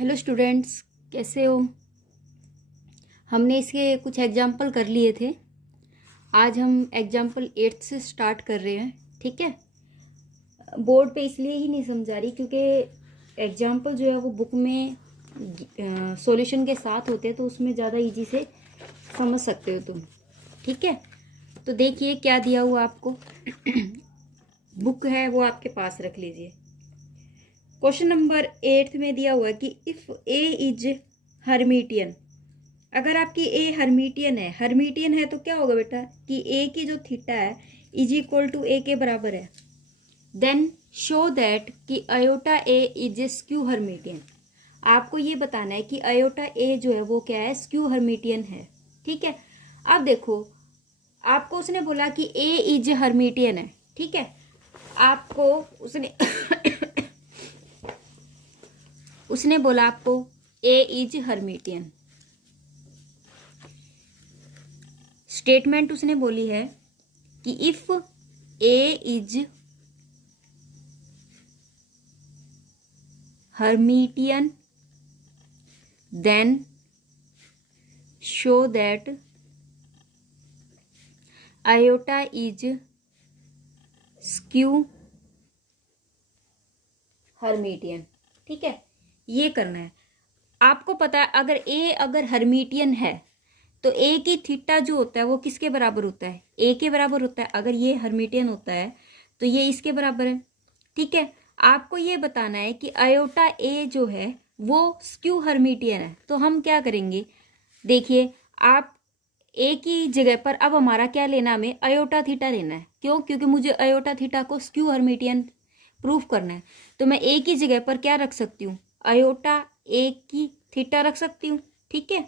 Hello students, कैसे हो। हमने इसके कुछ एग्जाम्पल कर लिए थे। आज हम एग्जाम्पल 8 से स्टार्ट कर रहे हैं। ठीक है, बोर्ड पे इसलिए ही नहीं समझा रही क्योंकि एग्जाम्पल जो है वो बुक में सॉल्यूशन के साथ होते हैं, तो उसमें ज़्यादा इजी से समझ सकते हो तुम। ठीक है, तो देखिए क्या दिया हुआ आपको। बुक है वो आपके पास रख लीजिए। क्वेश्चन नंबर 8 में दिया हुआ है कि इफ़ ए इज हर्मिटियन। अगर आपकी ए हर्मिटियन है तो क्या होगा बेटा कि ए की जो थीटा है इज इक्वल टू ए के बराबर है। देन शो दैट कि iota A is skew Hermitian. आपको ये बताना है कि अयोटा ए जो है वो क्या है, स्क्यू हर्मिटियन है। ठीक है, अब देखो आपको उसने बोला कि ए इज हर्मिटियन है। ठीक है, आपको उसने उसने बोला आपको ए इज हर्मिटियन। स्टेटमेंट उसने बोली है कि if A is Hermitian then show that iota is skew Hermitian. ठीक है, ये करना है। आपको पता है अगर हर्मिटियन है तो ए की थीटा जो होता है वो किसके बराबर होता है, ए के बराबर होता है। अगर ये हर्मिटियन होता है तो ये इसके बराबर है। ठीक है, आपको ये बताना है कि अयोटा ए जो है वो स्क्यू हर्मिटियन है। तो हम क्या करेंगे, देखिए आप ए की जगह पर अब हमारा क्या लेना, हमें अयोटा थीटा लेना है। क्यों? क्योंकि मुझे अयोटा थीटा को स्क्यू हर्मिटियन प्रूफ करना है। तो मैं ए की जगह पर क्या रख सकती हूँ, अयोटा ए की थीटा रख सकती हूँ। ठीक है,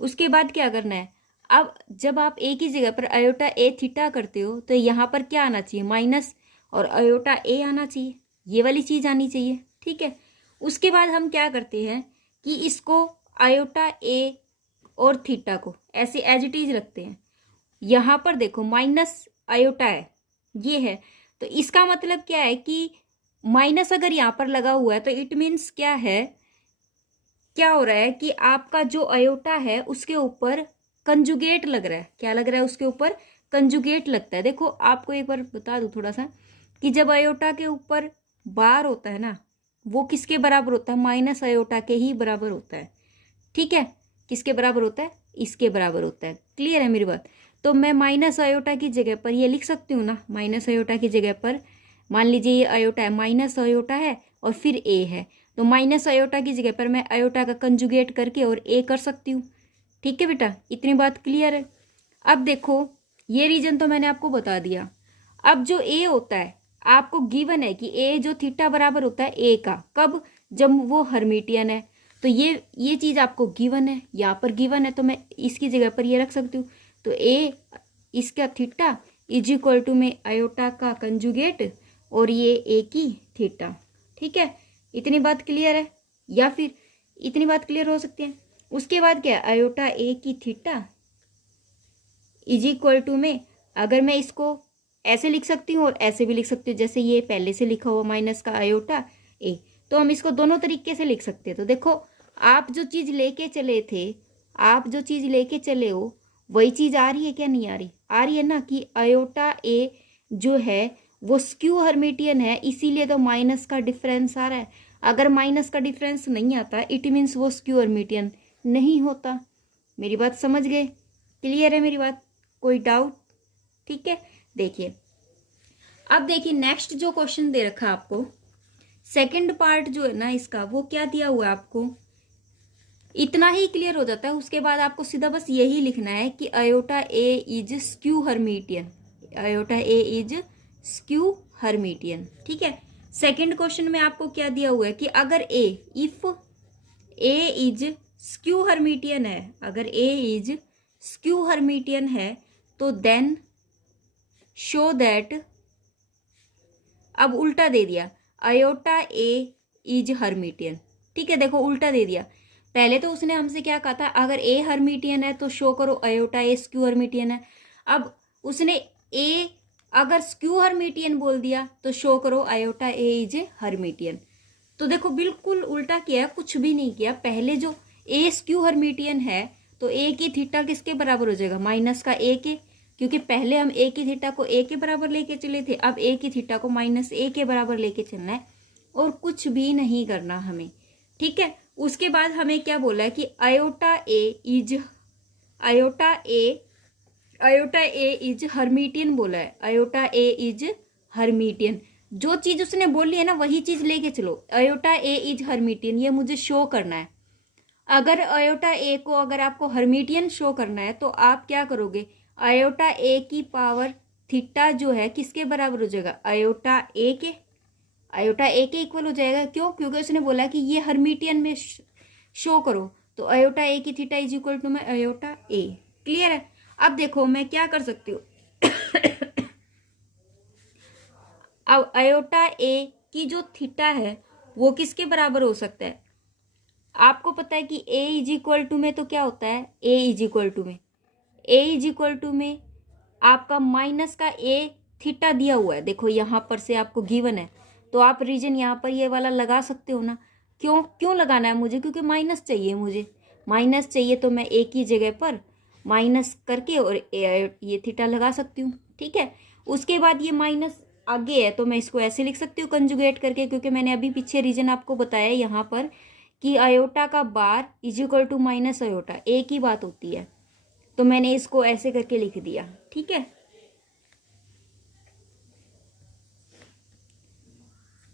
उसके बाद क्या करना है, अब जब आप ए की जगह पर अयोटा ए थीटा करते हो तो यहाँ पर क्या आना चाहिए, माइनस, और अयोटा ए आना चाहिए, ये वाली चीज़ आनी चाहिए। ठीक है, उसके बाद हम क्या करते हैं कि इसको अयोटा ए और थीटा को ऐसे एज इट इज रखते हैं। यहाँ पर देखो माइनस अयोटा है, ये है, तो इसका मतलब क्या है कि माइनस अगर यहाँ पर लगा हुआ है तो इट मीन्स क्या है, क्या हो रहा है कि आपका जो अयोटा है उसके ऊपर कंजुगेट लग रहा है। क्या लग रहा है, उसके ऊपर कंजुगेट लगता है। देखो आपको एक बार बता दूं थोड़ा सा कि जब अयोटा के ऊपर बार होता है ना, वो किसके बराबर होता है, माइनस अयोटा के ही बराबर होता है। ठीक है, किसके बराबर होता है, इसके बराबर होता है। क्लियर है मेरी बात। तो मैं माइनस अयोटा की जगह पर ये लिख सकती हूँ ना, माइनस अयोटा की जगह पर मान लीजिए ये अयोटा है, माइनस अयोटा है और फिर ए है, तो माइनस अयोटा की जगह पर मैं अयोटा का कंजुगेट करके और ए कर सकती हूँ। ठीक है बेटा, इतनी बात क्लियर है। अब देखो ये रीजन तो मैंने आपको बता दिया। अब जो ए होता है आपको गिवन है कि ए जो थीटा बराबर होता है ए का, कब, जब वो हर्मिटियन है। तो ये चीज़ आपको गिवन है, यहाँ पर गिवन है, तो मैं इसकी जगह पर ये रख सकती हूँ। तो ए इसका थीटा इज इक्वल टू में अयोटा का कंजुगेट और ये ए की थीटा। ठीक है, इतनी बात क्लियर है, या फिर इतनी बात क्लियर हो सकती है। उसके बाद क्या है, अयोटा ए की थीटा इज इक्वल टू में, अगर मैं इसको ऐसे लिख सकती हूँ और ऐसे भी लिख सकती हूँ, जैसे ये पहले से लिखा हुआ माइनस का अयोटा ए, तो हम इसको दोनों तरीके से लिख सकते हैं। तो देखो आप जो चीज़ लेके चले थे, आप जो चीज़ लेके चले हो वही चीज़ आ रही है क्या, नहीं आ रही, आ रही है ना, कि अयोटा ए जो है वो स्क्यू हर्मिटियन है, इसीलिए तो माइनस का डिफरेंस आ रहा है। अगर माइनस का डिफरेंस नहीं आता इट मीन्स वो स्क्यू हर्मिटियन नहीं होता। मेरी बात समझ गए, क्लियर है मेरी बात, कोई डाउट। ठीक है, देखिए अब देखिए नेक्स्ट जो क्वेश्चन दे रखा है आपको, सेकंड पार्ट जो है ना इसका, वो क्या दिया हुआ है आपको, इतना ही क्लियर हो जाता है। उसके बाद आपको सीधा बस यही लिखना है कि iota A is skew Hermitian, iota A is skew Hermitian. ठीक है, सेकंड क्वेश्चन में आपको क्या दिया हुआ है कि अगर A, if A is skew Hermitian है, अगर ए इज स्क्यू हर्मिटियन है तो देन शो दैट, अब उल्टा दे दिया, अयोटा ए इज हर्मिटियन। ठीक है, देखो उल्टा दे दिया। पहले तो उसने हमसे क्या कहा था, अगर ए हर्मिटियन है तो शो करो अयोटा ए स्क्यू हर्मिटियन है। अब उसने ए अगर स्क्यू हर्मिटियन बोल दिया तो शो करो अयोटा ए इज हर्मिटियन। तो देखो बिल्कुल उल्टा किया है, कुछ भी नहीं किया। पहले जो ए स्क्यू हर्मिटियन है तो ए की थीटा किसके बराबर हो जाएगा, माइनस का ए के, क्योंकि पहले हम ए की थीटा को ए के बराबर लेके चले थे, अब ए की थीटा को माइनस ए के बराबर लेके चलना है और कुछ भी नहीं करना हमें। ठीक है, उसके बाद हमें क्या बोला है कि आयोटा ए इज हर्मिटियन बोला है। आयोटा ए इज हर्मिटियन, जो चीज उसने बोली है ना वही चीज लेके चलो। आयोटा ए इज हर्मिटियन, ये मुझे शो करना है। अगर आयोटा ए को अगर आपको हर्मिटियन शो करना है तो आप क्या करोगे, आयोटा ए की पावर थीटा जो है किसके बराबर हो जाएगा, आयोटा ए के इक्वल हो जाएगा। क्यों, क्योंकि उसने बोला कि ये हर्मिटियन में शो करो, तो आयोटा ए की थीटा इज इक्वल टू में आयोटा ए। क्लियर है। अब देखो मैं क्या कर सकती हूँ अब आयोटा ए की जो थीटा है वो किसके बराबर हो सकता है, आपको पता है कि ए इज इक्वल टू में तो क्या होता है, ए इज इक्वल टू में आपका माइनस का ए थीटा दिया हुआ है। देखो यहाँ पर से आपको गिवन है तो आप रीजन यहाँ पर ये वाला लगा सकते हो ना। क्यों लगाना है मुझे, क्योंकि माइनस चाहिए तो मैं ए की जगह पर माइनस करके और ये थीटा लगा सकती हूँ। ठीक है, उसके बाद ये माइनस आगे है तो मैं इसको ऐसे लिख सकती हूँ कंजुगेट करके, क्योंकि मैंने अभी पीछे रीजन आपको बताया यहाँ पर कि आयोटा का bar is equal to minus iota, A की बात होती है, तो मैंने इसको ऐसे करके लिख दिया। ठीक है,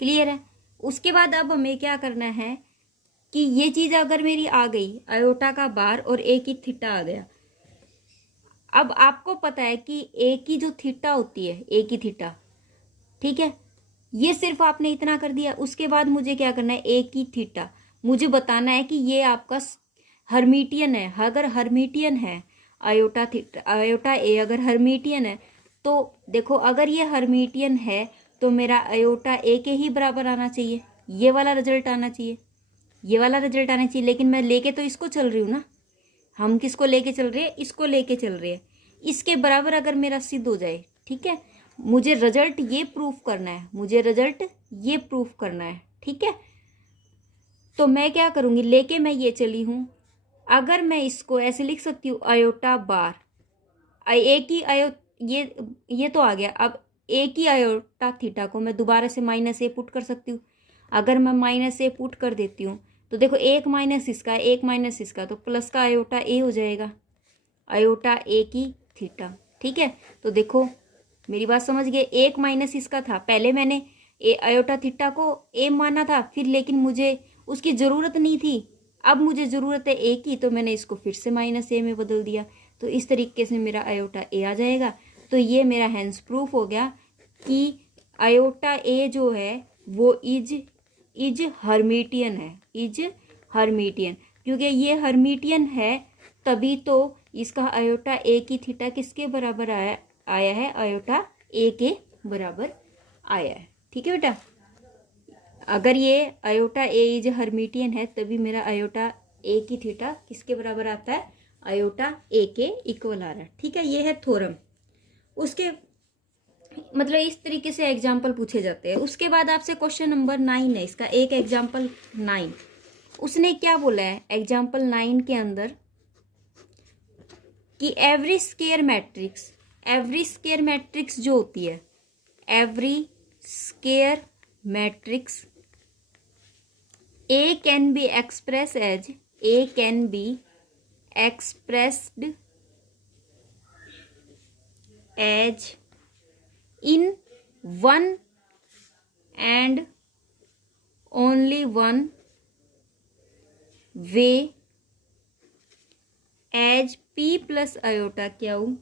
क्लियर है। उसके बाद अब हमें क्या करना है कि ये चीज अगर मेरी आ गई, आयोटा का बार और ए की थीटा आ गया। अब आपको पता है कि ए की जो थीटा होती है, ए की थीटा, ठीक है, ये सिर्फ आपने इतना कर दिया। उसके बाद मुझे क्या करना है, ए की थीटा मुझे बताना है कि ये आपका हर्मिटियन है। अगर हर्मिटियन है आयोटा ए अगर हर्मिटियन है तो देखो, अगर ये हर्मिटियन है तो मेरा आयोटा ए के ही बराबर आना चाहिए, ये वाला रिजल्ट आना चाहिए, लेकिन मैं लेके तो इसको चल रही हूँ ना। हम किसको लेके चल रहे हैं, इसको लेके चल रहे हैं। इसके बराबर अगर मेरा सिद्ध हो जाए, ठीक है, मुझे रिजल्ट ये प्रूफ करना है, ठीक है। तो मैं क्या करूँगी, लेके मैं ये चली हूँ। अगर मैं इसको ऐसे लिख सकती हूँ, आयोटा बार ए की ये तो आ गया। अब ए की आयोटा थीटा को मैं दोबारा से माइनस ए पुट कर सकती हूँ। अगर मैं माइनस ए पुट कर देती हूँ तो देखो एक माइनस इसका तो प्लस का आयोटा ए हो जाएगा, आयोटा ए की थीटा। ठीक है, तो देखो मेरी बात समझ गए, एक माइनस इसका था, पहले मैंने आयोटा थीटा को ए माना था फिर, लेकिन मुझे उसकी ज़रूरत नहीं थी। अब मुझे ज़रूरत है ए की, तो मैंने इसको फिर से माइनस ए में बदल दिया। तो इस तरीके से मेरा आयोटा ए आ जाएगा। तो ये मेरा हैंस प्रूफ हो गया कि आयोटा ए जो है वो इज हर्मिटियन है, क्योंकि ये हर्मिटियन है तभी तो इसका आयोटा ए की थीटा किसके बराबर आया है, आयोटा ए के बराबर आया है। ठीक है बेटा, अगर ये आयोटा ए इज हर्मिटियन है तभी मेरा आयोटा ए की थीटा किसके बराबर आता है, आयोटा ए के इक्वल आ रहा है। ठीक है, ये है थ्योरम। उसके मतलब इस तरीके से एग्जाम्पल पूछे जाते हैं। उसके बाद आपसे क्वेश्चन नंबर 9 है, इसका एक एग्जाम्पल 9। उसने क्या बोला है एग्जाम्पल 9 के अंदर कि एवरी स्क्वायर मैट्रिक्स जो होती है, every square matrix A can be expressed as in one and only one way as P plus iota Q,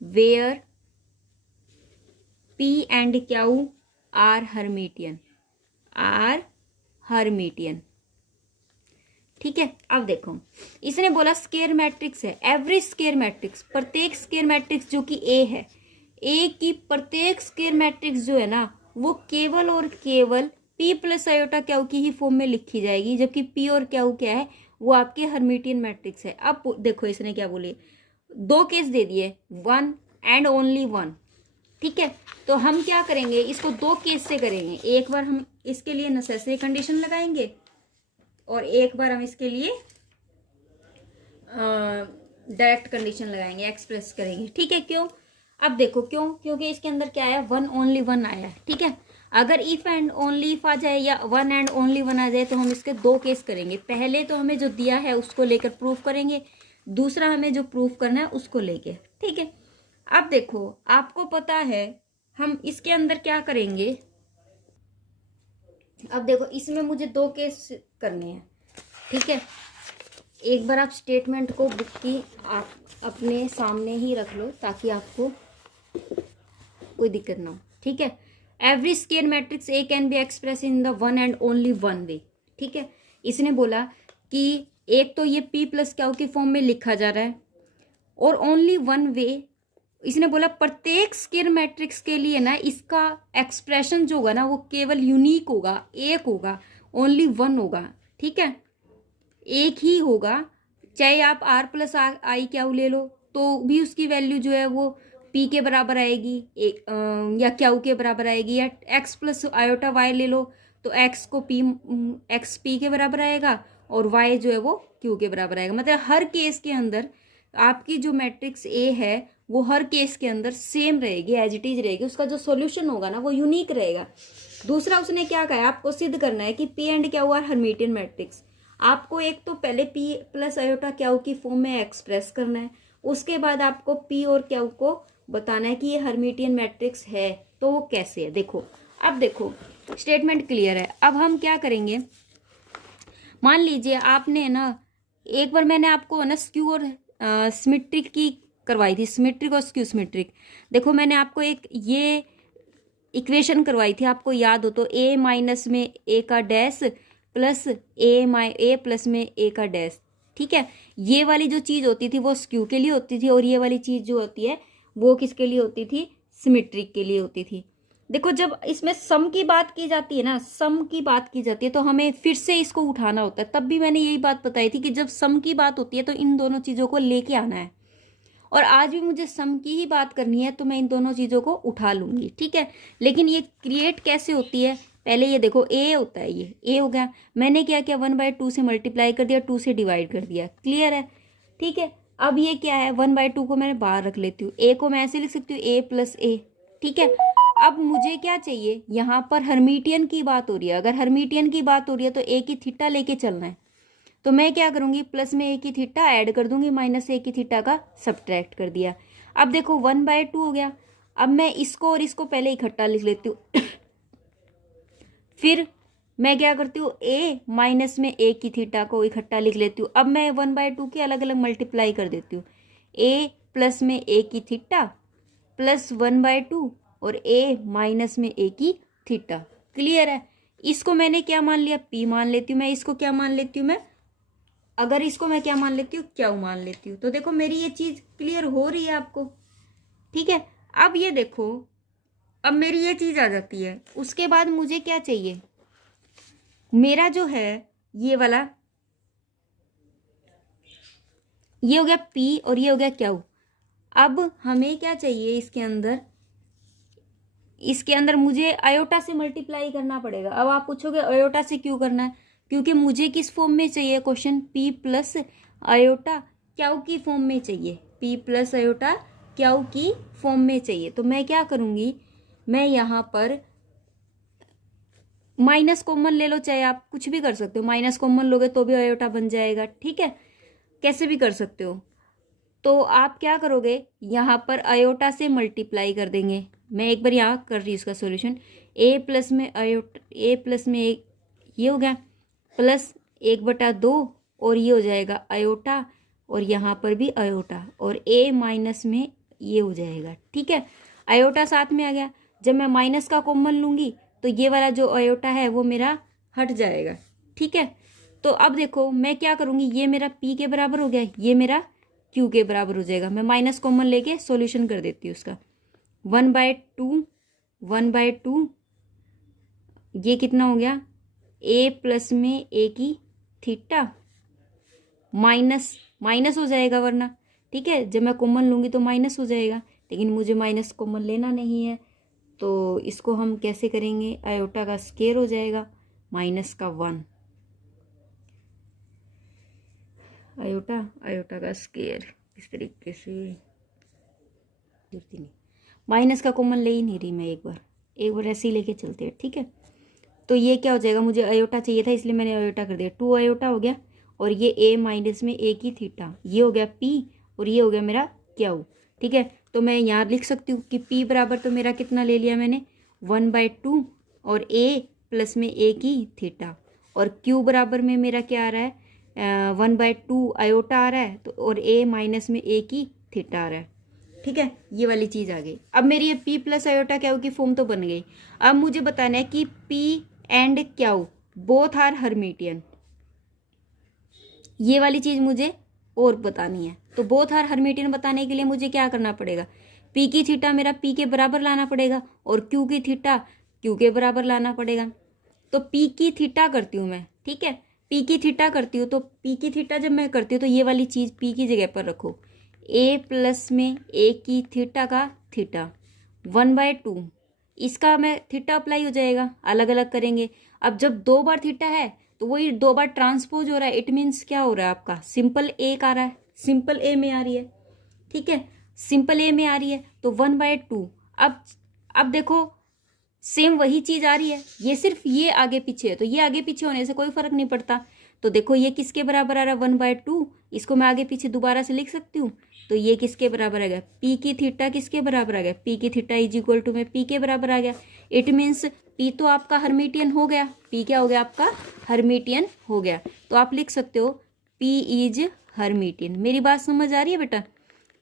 where P and Q are Hermitian। ठीक है, अब देखो इसने बोला स्क्वायर मैट्रिक्स है, एवरी स्क्वायर मैट्रिक्स, प्रत्येक स्क्वायर मैट्रिक्स जो कि ए है, ए की प्रत्येक स्क्वायर मैट्रिक्स जो है ना वो केवल और केवल पी प्लस आयोटा क्यू की ही फॉर्म में लिखी जाएगी, जबकि पी और क्यू क्या है, वो आपके हर्मिटियन मैट्रिक्स है। अब देखो इसने क्या बोले, दो केस दे दिए, वन एंड ओनली वन। ठीक है, तो हम क्या करेंगे, इसको दो केस से करेंगे। एक बार हम इसके लिए नेसेसरी कंडीशन लगाएंगे और एक बार हम इसके लिए डायरेक्ट कंडीशन लगाएंगे, एक्सप्रेस करेंगे। ठीक है, क्यों? अब देखो क्यों, क्योंकि इसके अंदर क्या आया, वन ओनली वन आया। ठीक है, अगर इफ एंड ओनली इफ आ जाए या वन एंड ओनली वन आ जाए तो हम इसके दो केस करेंगे। पहले तो हमें जो दिया है उसको लेकर प्रूफ करेंगे, दूसरा हमें जो प्रूफ करना है उसको लेके। ठीक है, अब देखो आपको पता है हम इसके अंदर क्या करेंगे। अब देखो इसमें मुझे दो केस करने हैं। ठीक है, एक बार आप स्टेटमेंट को बुक की आप अपने सामने ही रख लो ताकि आपको कोई दिक्कत ना हो। ठीक है, every square matrix A can be express in the one and only one way. ठीक है, इसने बोला कि एक तो ये पी प्लस क्यू की फॉर्म में लिखा जा रहा है और ओनली वन वे। इसने बोला प्रत्येक स्केयर मैट्रिक्स के लिए ना इसका एक्सप्रेशन जो होगा ना वो केवल यूनिक होगा, एक होगा, ओनली वन होगा। ठीक है, एक ही होगा, चाहे आप आर प्लस आई क्यू ले लो तो भी उसकी वैल्यू जो है वो पी के बराबर आएगी, या क्यू के बराबर आएगी, या एक्स प्लस आयोटा वाई ले लो तो एक्स को पी एक्स पी के बराबर आएगा और वाई जो है वो क्यू के बराबर आएगा। मतलब हर केस के अंदर आपकी जो मैट्रिक्स ए है वो हर केस के अंदर सेम रहेगी, एज इट इज रहेगी, उसका जो सॉल्यूशन होगा ना वो यूनिक रहेगा। दूसरा उसने क्या कहा, आपको सिद्ध करना है कि P and Q R Hermitian matrix. आपको एक तो पहले पी प्लस आयोटा क्यू की फॉर्म में एक्सप्रेस करना है, उसके बाद आपको पी और क्यू को बताना है कि ये हर्मिटियन मैट्रिक्स है तो वो कैसे है। देखो अब देखो स्टेटमेंट क्लियर है। अब हम क्या करेंगे, मान लीजिए आपने ना एक बार मैंने आपको ना स्क्यू और सिमेट्रिक की करवाई थी, सिमेट्रिक और स्क्यू सिमेट्रिक। देखो मैंने आपको एक ये इक्वेशन करवाई थी, आपको याद हो तो ए माइनस में ए का डैश प्लस ए प्लस में ए का डैश। ठीक है, ये वाली जो चीज़ होती थी वो स्क्यू के लिए होती थी और ये वाली चीज़ जो होती है वो किसके लिए होती थी, सिमेट्रिक के लिए होती थी। देखो जब इसमें सम की बात की जाती है ना, सम की बात की जाती है तो हमें फिर से इसको उठाना होता है। तब भी मैंने यही बात बताई थी कि जब सम की बात होती है तो इन दोनों चीज़ों को लेके आना है, और आज भी मुझे सम की ही बात करनी है तो मैं इन दोनों चीज़ों को उठा लूंगी। ठीक है, लेकिन ये क्रिएट कैसे होती है, पहले ये देखो ए होता है, ये ए हो गया, मैंने क्या किया 1/2 से मल्टीप्लाई कर दिया, 2 से डिवाइड कर दिया, क्लियर है। ठीक है, अब ये क्या है 1/2 को मैंने बाहर रख लेती हूँ, ए को मैं ऐसे लिख सकती हूँ ए प्लस ए। ठीक है, अब मुझे क्या चाहिए, यहाँ पर हर्मिटियन की बात हो रही है, अगर हर्मिटियन की बात हो रही है तो ए की थीटा लेके चलना है। तो मैं क्या करूँगी, प्लस में ए की थीटा ऐड कर दूंगी, माइनस ए की थीटा का सब्ट्रैक्ट कर दिया। अब देखो 1/2 हो गया। अब मैं इसको और इसको पहले इकट्ठा लिख लेती हूँ फिर मैं क्या करती हूँ, ए माइनस में ए की थीटा को इकट्ठा लिख लेती हूँ। अब मैं 1/2 की अलग अलग मल्टीप्लाई कर देती हूँ, ए प्लस में ए की थीटा प्लस 1/2 और ए माइनस में ए की थीटा, क्लियर है। इसको मैंने क्या मान लिया, पी मान लेती हूँ मैं, इसको क्या मान लेती हूँ मैं, अगर इसको मैं क्या मान लेती हूँ, क्यू मान लेती हूँ। तो देखो मेरी ये चीज़ क्लियर हो रही है आपको। ठीक है, अब ये देखो अब मेरी ये चीज़ आ जाती है। उसके बाद मुझे क्या चाहिए, मेरा जो है ये वाला, ये हो गया पी और ये हो गया क्यू। अब हमें क्या चाहिए, इसके अंदर मुझे आयोटा से मल्टीप्लाई करना पड़ेगा। अब आप पूछोगे आयोटा से क्यों करना है, क्योंकि मुझे किस फॉर्म में चाहिए question, P plus iota Q की फॉर्म में चाहिए, पी प्लस आयोटा क्यू की फॉर्म में चाहिए। तो मैं क्या करूँगी, मैं यहाँ पर माइनस कॉमन ले लो, चाहे आप कुछ भी कर सकते हो, माइनस कॉमन लोगे तो भी आयोटा बन जाएगा। ठीक है, कैसे भी कर सकते हो। तो आप क्या करोगे, यहाँ पर आयोटा से मल्टीप्लाई कर देंगे। मैं एक बार यहाँ कर रही हूँ इसका सॉल्यूशन, ए प्लस में आयोटा, ए प्लस में एक ये हो गया प्लस 1/2 और ये हो जाएगा आयोटा और यहाँ पर भी आयोटा और ए माइनस में ये हो जाएगा। ठीक है, आयोटा साथ में आ गया। जब मैं माइनस का कॉमन लूँगी तो ये वाला जो आयोटा है वो मेरा हट जाएगा। ठीक है, तो अब देखो मैं क्या करूँगी, ये मेरा पी के बराबर हो गया, ये मेरा क्यू के बराबर हो जाएगा। मैं माइनस कॉमन लेके सॉल्यूशन कर देती हूँ उसका, 1/2 ये कितना हो गया, ए प्लस में ए की थीटा माइनस माइनस हो जाएगा वरना। ठीक है, जब मैं कॉमन लूँगी तो माइनस हो जाएगा, तो लेकिन मुझे माइनस कॉमन लेना नहीं है, तो इसको हम कैसे करेंगे, आयोटा का स्क्वायर हो जाएगा माइनस का 1, आयोटा का स्क्वायर इस तरीके से, माइनस का कॉमन ले ही नहीं रही मैं, एक बार ऐसे ही लेके चलते हैं, ठीक है। तो ये क्या हो जाएगा, मुझे आयोटा चाहिए था इसलिए मैंने आयोटा कर दिया, 2 आयोटा हो गया, और ये a माइनस में a की थीटा, ये हो गया p और ये हो गया मेरा क्यू, ठीक है। तो मैं यहाँ लिख सकती हूँ कि p बराबर तो मेरा कितना ले लिया मैंने 1/2 और a प्लस में a की थीटा, और q बराबर में मेरा क्या आ रहा है 1/2 आयोटा आ रहा है, तो और a माइनस में a की थीटा आ रहा है, ठीक है। ये वाली चीज़ आ गई। अब मेरी ये p प्लस आयोटा क्यू की फॉर्म तो बन गई। अब मुझे बताना है कि p and Q both are Hermitian, ये वाली चीज़ मुझे और बतानी है। तो बोथ आर हर्मिटियन बताने के लिए मुझे क्या करना पड़ेगा, p की थीटा मेरा p के बराबर लाना पड़ेगा और q की थीटा q के बराबर लाना पड़ेगा। तो p की थीटा करती हूँ मैं, ठीक है, p की थीटा करती हूँ। तो p की थीटा जब मैं करती हूँ तो ये वाली चीज़ p की जगह पर रखो, a प्लस में a की थीटा का थीटा 1/2, इसका मैं थीटा अप्लाई हो जाएगा, अलग अलग करेंगे। अब जब 2 बार थीटा है तो वही 2 बार ट्रांसपोज हो रहा है, इट मीन्स क्या हो रहा है आपका सिंपल ए आ रहा है, सिंपल ए में आ रही है, ठीक है, सिंपल ए में आ रही है, तो 1/2। अब देखो सेम वही चीज़ आ रही है, ये सिर्फ ये आगे पीछे है, तो ये आगे पीछे होने से कोई फर्क नहीं पड़ता। तो देखो ये किसके बराबर आ रहा है 1/2, इसको मैं आगे पीछे दोबारा से लिख सकती हूँ। तो ये किसके बराबर आ गया, p की थीटा किसके बराबर आ गया, p की थीटा इज इक्वल टू में p के बराबर आ गया। इट मीन्स p तो आपका हर्मिटियन हो गया, p क्या हो गया आपका हर्मिटियन हो गया। तो आप लिख सकते हो p इज हर्मिटियन। मेरी बात समझ आ रही है बेटा,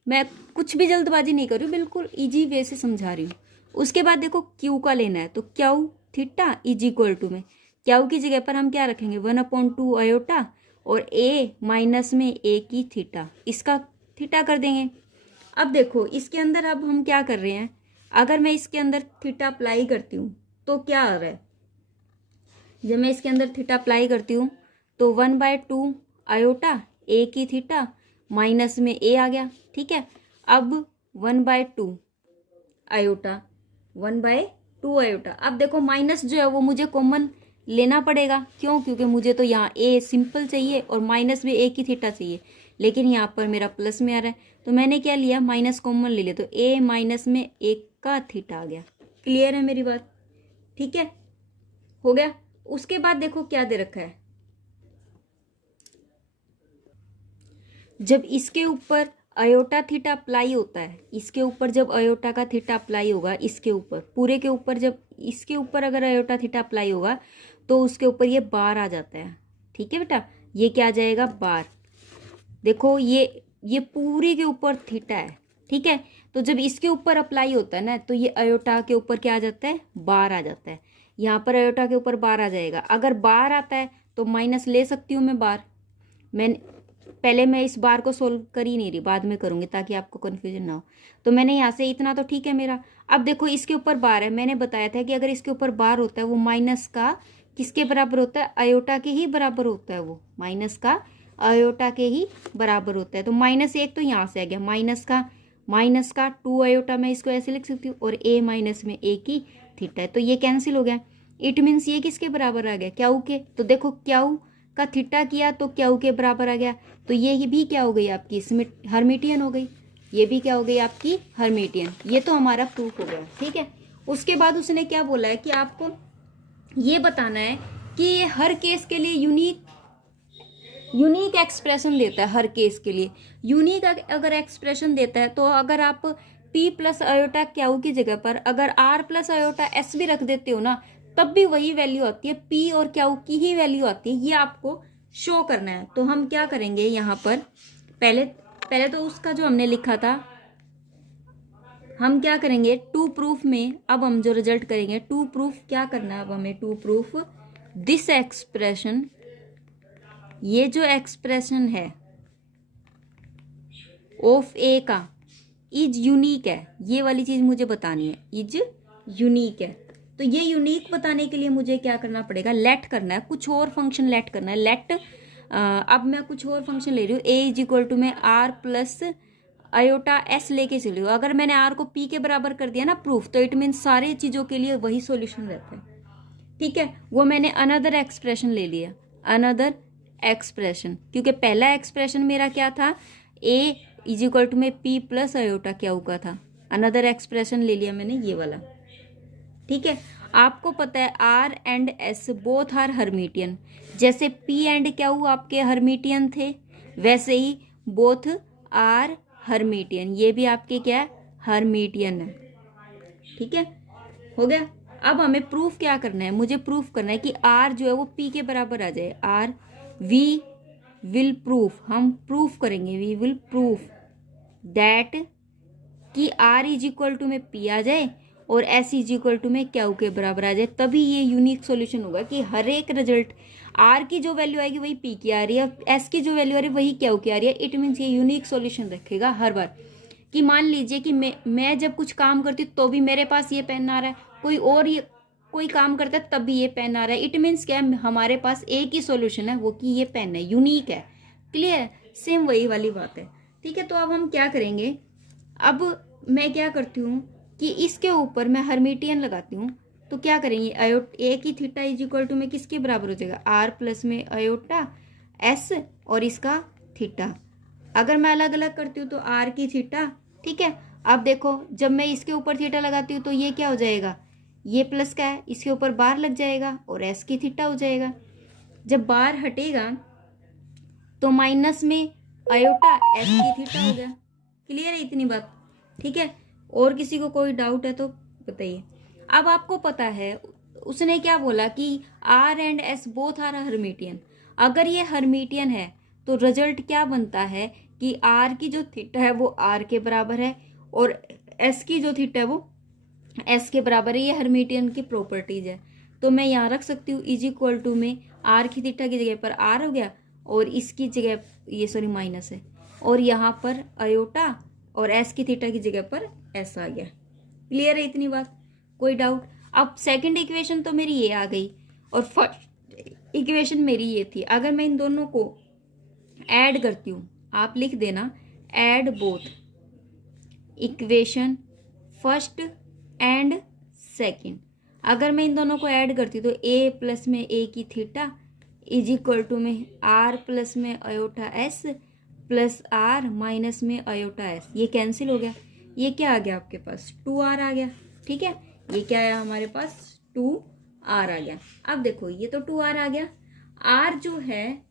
मैं कुछ भी जल्दबाजी नहीं कर रही हूँ, बिल्कुल ईजी वे से समझा रही हूँ। उसके बाद देखो क्यू का लेना है, तो Q theta is equal to में क्यू की जगह पर हम क्या रखेंगे 1/2 आयोटा और a माइनस में a की थीटा, इसका थीटा कर देंगे। अब देखो इसके अंदर अब हम क्या कर रहे हैं, अगर मैं इसके अंदर थीटा अप्लाई करती हूँ तो क्या आ रहा है, जब मैं इसके अंदर थीटा अप्लाई करती हूँ तो 1/2 आयोटा a की थीटा माइनस में a आ गया, ठीक है। अब 1/2 आयोटा 1/2 आयोटा, अब देखो माइनस जो है वो मुझे कॉमन लेना पड़ेगा, क्यों, क्योंकि मुझे तो यहाँ a सिंपल चाहिए और माइनस में a की थीटा चाहिए, लेकिन यहाँ पर मेरा प्लस में आ रहा है, तो मैंने क्या लिया माइनस कॉमन ले लिया, तो a माइनस में 1 का थीटा आ गया। क्लियर है मेरी बात, ठीक है, हो गया। उसके बाद देखो क्या दे रखा है, जब इसके ऊपर आयोटा थीटा अप्लाई होता है, इसके ऊपर जब आयोटा का थीटा अप्लाई होगा, इसके ऊपर पूरे के ऊपर जब इसके ऊपर अगर आयोटा थीटा अप्लाई होगा तो उसके ऊपर ये बार आ जाता है, ठीक है बेटा, ये क्या आ जाएगा बार। देखो ये पूरे के ऊपर थीटा है, ठीक है, तो जब इसके ऊपर अप्लाई होता है ना तो ये आयोटा के ऊपर क्या आ जाता है बार आ जाता है, यहाँ पर आयोटा के ऊपर बार आ जाएगा। अगर बार आता है तो माइनस ले सकती हूँ मैं बार, मैं इस बार को सोल्व कर ही नहीं रही, बाद में करूँगी ताकि आपको कन्फ्यूजन ना हो। तो मैंने यहाँ से इतना तो ठीक है मेरा। अब देखो इसके ऊपर बार है, मैंने बताया था कि अगर इसके ऊपर बार होता है वो माइनस का किसके बराबर होता है, आयोटा के ही बराबर होता है, वो माइनस का आयोटा के ही बराबर होता है। तो -1 तो यहाँ से आ गया, माइनस का 2 आयोटा, मैं इसको ऐसे लिख सकती हूँ, और a माइनस में a की थीटा है, तो ये कैंसिल हो गया। इट मीन्स ये किसके बराबर आ गया क्यू के, तो देखो क्यू का थीटा किया तो क्यू के बराबर आ गया, तो ये भी क्या हो गई आपकी इसमें हर्मिटियन हो गई, ये भी क्या हो गई आपकी हर्मिटियन। ये तो हमारा प्रूफ हो गया, ठीक है। उसके बाद उसने क्या बोला है कि आपको ये बताना है कि ये हर केस के लिए यूनिक एक्सप्रेशन देता है, हर केस के लिए यूनिक अगर एक्सप्रेशन देता है, तो अगर आप p प्लस आयोटा क्यू की जगह पर अगर r प्लस आयोटा s भी रख देते हो ना, तब भी वही वैल्यू आती है, p और क्यू की ही वैल्यू आती है, ये आपको शो करना है। तो हम क्या करेंगे यहाँ पर, पहले तो उसका जो हमने लिखा था हम क्या करेंगे टू प्रूफ में, अब हम जो रिजल्ट करेंगे टू प्रूफ क्या करना है, अब हमें टू प्रूफ दिस एक्सप्रेशन, ये जो एक्सप्रेशन है ऑफ ए का इज यूनिक है, ये वाली चीज मुझे बतानी है, इज यूनिक है। तो ये यूनिक बताने के लिए मुझे क्या करना पड़ेगा, लेट करना है, कुछ और फंक्शन लेट करना है। लेट अब मैं कुछ और फंक्शन ले रही हूँ, a इज इक्वल टू में r प्लस आयोटा एस लेके चले हो। अगर मैंने आर को पी के बराबर कर दिया ना प्रूफ, तो इट मीन सारे चीज़ों के लिए वही सॉल्यूशन रहता है। ठीक है, वो मैंने अनदर एक्सप्रेशन ले लिया, अनदर एक्सप्रेशन, क्योंकि पहला एक्सप्रेशन मेरा क्या था, ए इज इक्वल टू में पी प्लस आयोटा क्या हुआ था। अनदर एक्सप्रेशन ले लिया मैंने ये वाला। ठीक है, आपको पता है R and S both are Hermitian. जैसे पी एंड क्या हुआ आपके हर्मिटियन थे, वैसे ही बोथ आर हर्मिटियन, ये भी आपके क्या है, हर्मिटियन है। ठीक है, हो गया। अब हमें प्रूफ क्या करना है, मुझे प्रूफ करना है कि आर जो है वो पी के बराबर आ जाए। आर वी विल प्रूफ, हम प्रूफ करेंगे, वी विल प्रूफ दैट कि आर इज इक्वल टू में पी आ जाए और एस इज इक्वल टू में क्यू के बराबर आ जाए, तभी ये यूनिक सॉल्यूशन होगा कि हर एक रिजल्ट आर की जो वैल्यू आएगी वही पी की आ रही है, एस की जो वैल्यू आ रही है वही क्यू की आ रही है। इट मीन्स ये यूनिक सॉल्यूशन रखेगा हर बार। कि मान लीजिए कि मैं जब कुछ काम करती हूँ तो भी मेरे पास ये पेन आ रहा है, कोई और ये कोई काम करता है तब भी ये पेन आ रहा है। इट मीन्स क्या है, हमारे पास एक ही सॉल्यूशन है, वो कि ये पेन है, यूनिक है। क्लियर, सेम वही वाली बात है। ठीक है, तो अब हम क्या करेंगे, अब मैं क्या करती हूँ कि इसके ऊपर मैं हर्मिटियन लगाती हूँ। तो क्या करेंगे, ए की थीटा इज इक्वल टू में किसके बराबर हो जाएगा, आर प्लस में आयोटा एस और इसका थीटा। अगर मैं अलग अलग करती हूँ तो आर की थीटा। ठीक है, अब देखो जब मैं इसके ऊपर थीटा लगाती हूँ तो ये क्या हो जाएगा, ये प्लस का है, इसके ऊपर बार लग जाएगा और एस की थीटा हो जाएगा। जब बार हटेगा तो माइनस में आयोटा एस की थीटा हो गया। क्लियर है इतनी बात। ठीक है, और किसी को कोई डाउट है तो बताइए। अब आपको पता है उसने क्या बोला कि R and S both are Hermitian. अगर ये हर्मिटियन है तो रिजल्ट क्या बनता है कि आर की जो थीटा है वो आर के बराबर है और एस की जो थीटा है वो एस के बराबर है। ये हर्मिटियन की प्रॉपर्टीज है। तो मैं यहाँ रख सकती हूँ इज इक्वल टू में आर की थीटा की जगह पर आर हो गया और इसकी जगह ये सॉरी माइनस है, और यहाँ पर आयोटा और एस की थीटा की जगह पर एस आ गया। क्लियर है इतनी बात, कोई डाउट। अब सेकंड इक्वेशन तो मेरी ये आ गई और फर्स्ट इक्वेशन मेरी ये थी। अगर मैं इन दोनों को ऐड करती हूँ, आप लिख देना add both equation first and second. अगर मैं इन दोनों को ऐड करती हूँ तो ए प्लस में ए की थीटा इज इक्वल टू में आर प्लस में iota S plus R minus में आयोटा एस, ये कैंसिल हो गया। ये क्या आ गया आपके पास, 2r आ गया। ठीक है, ये क्या आया हमारे पास, 2r आ गया। अब देखो ये तो 2r आ गया। r जो है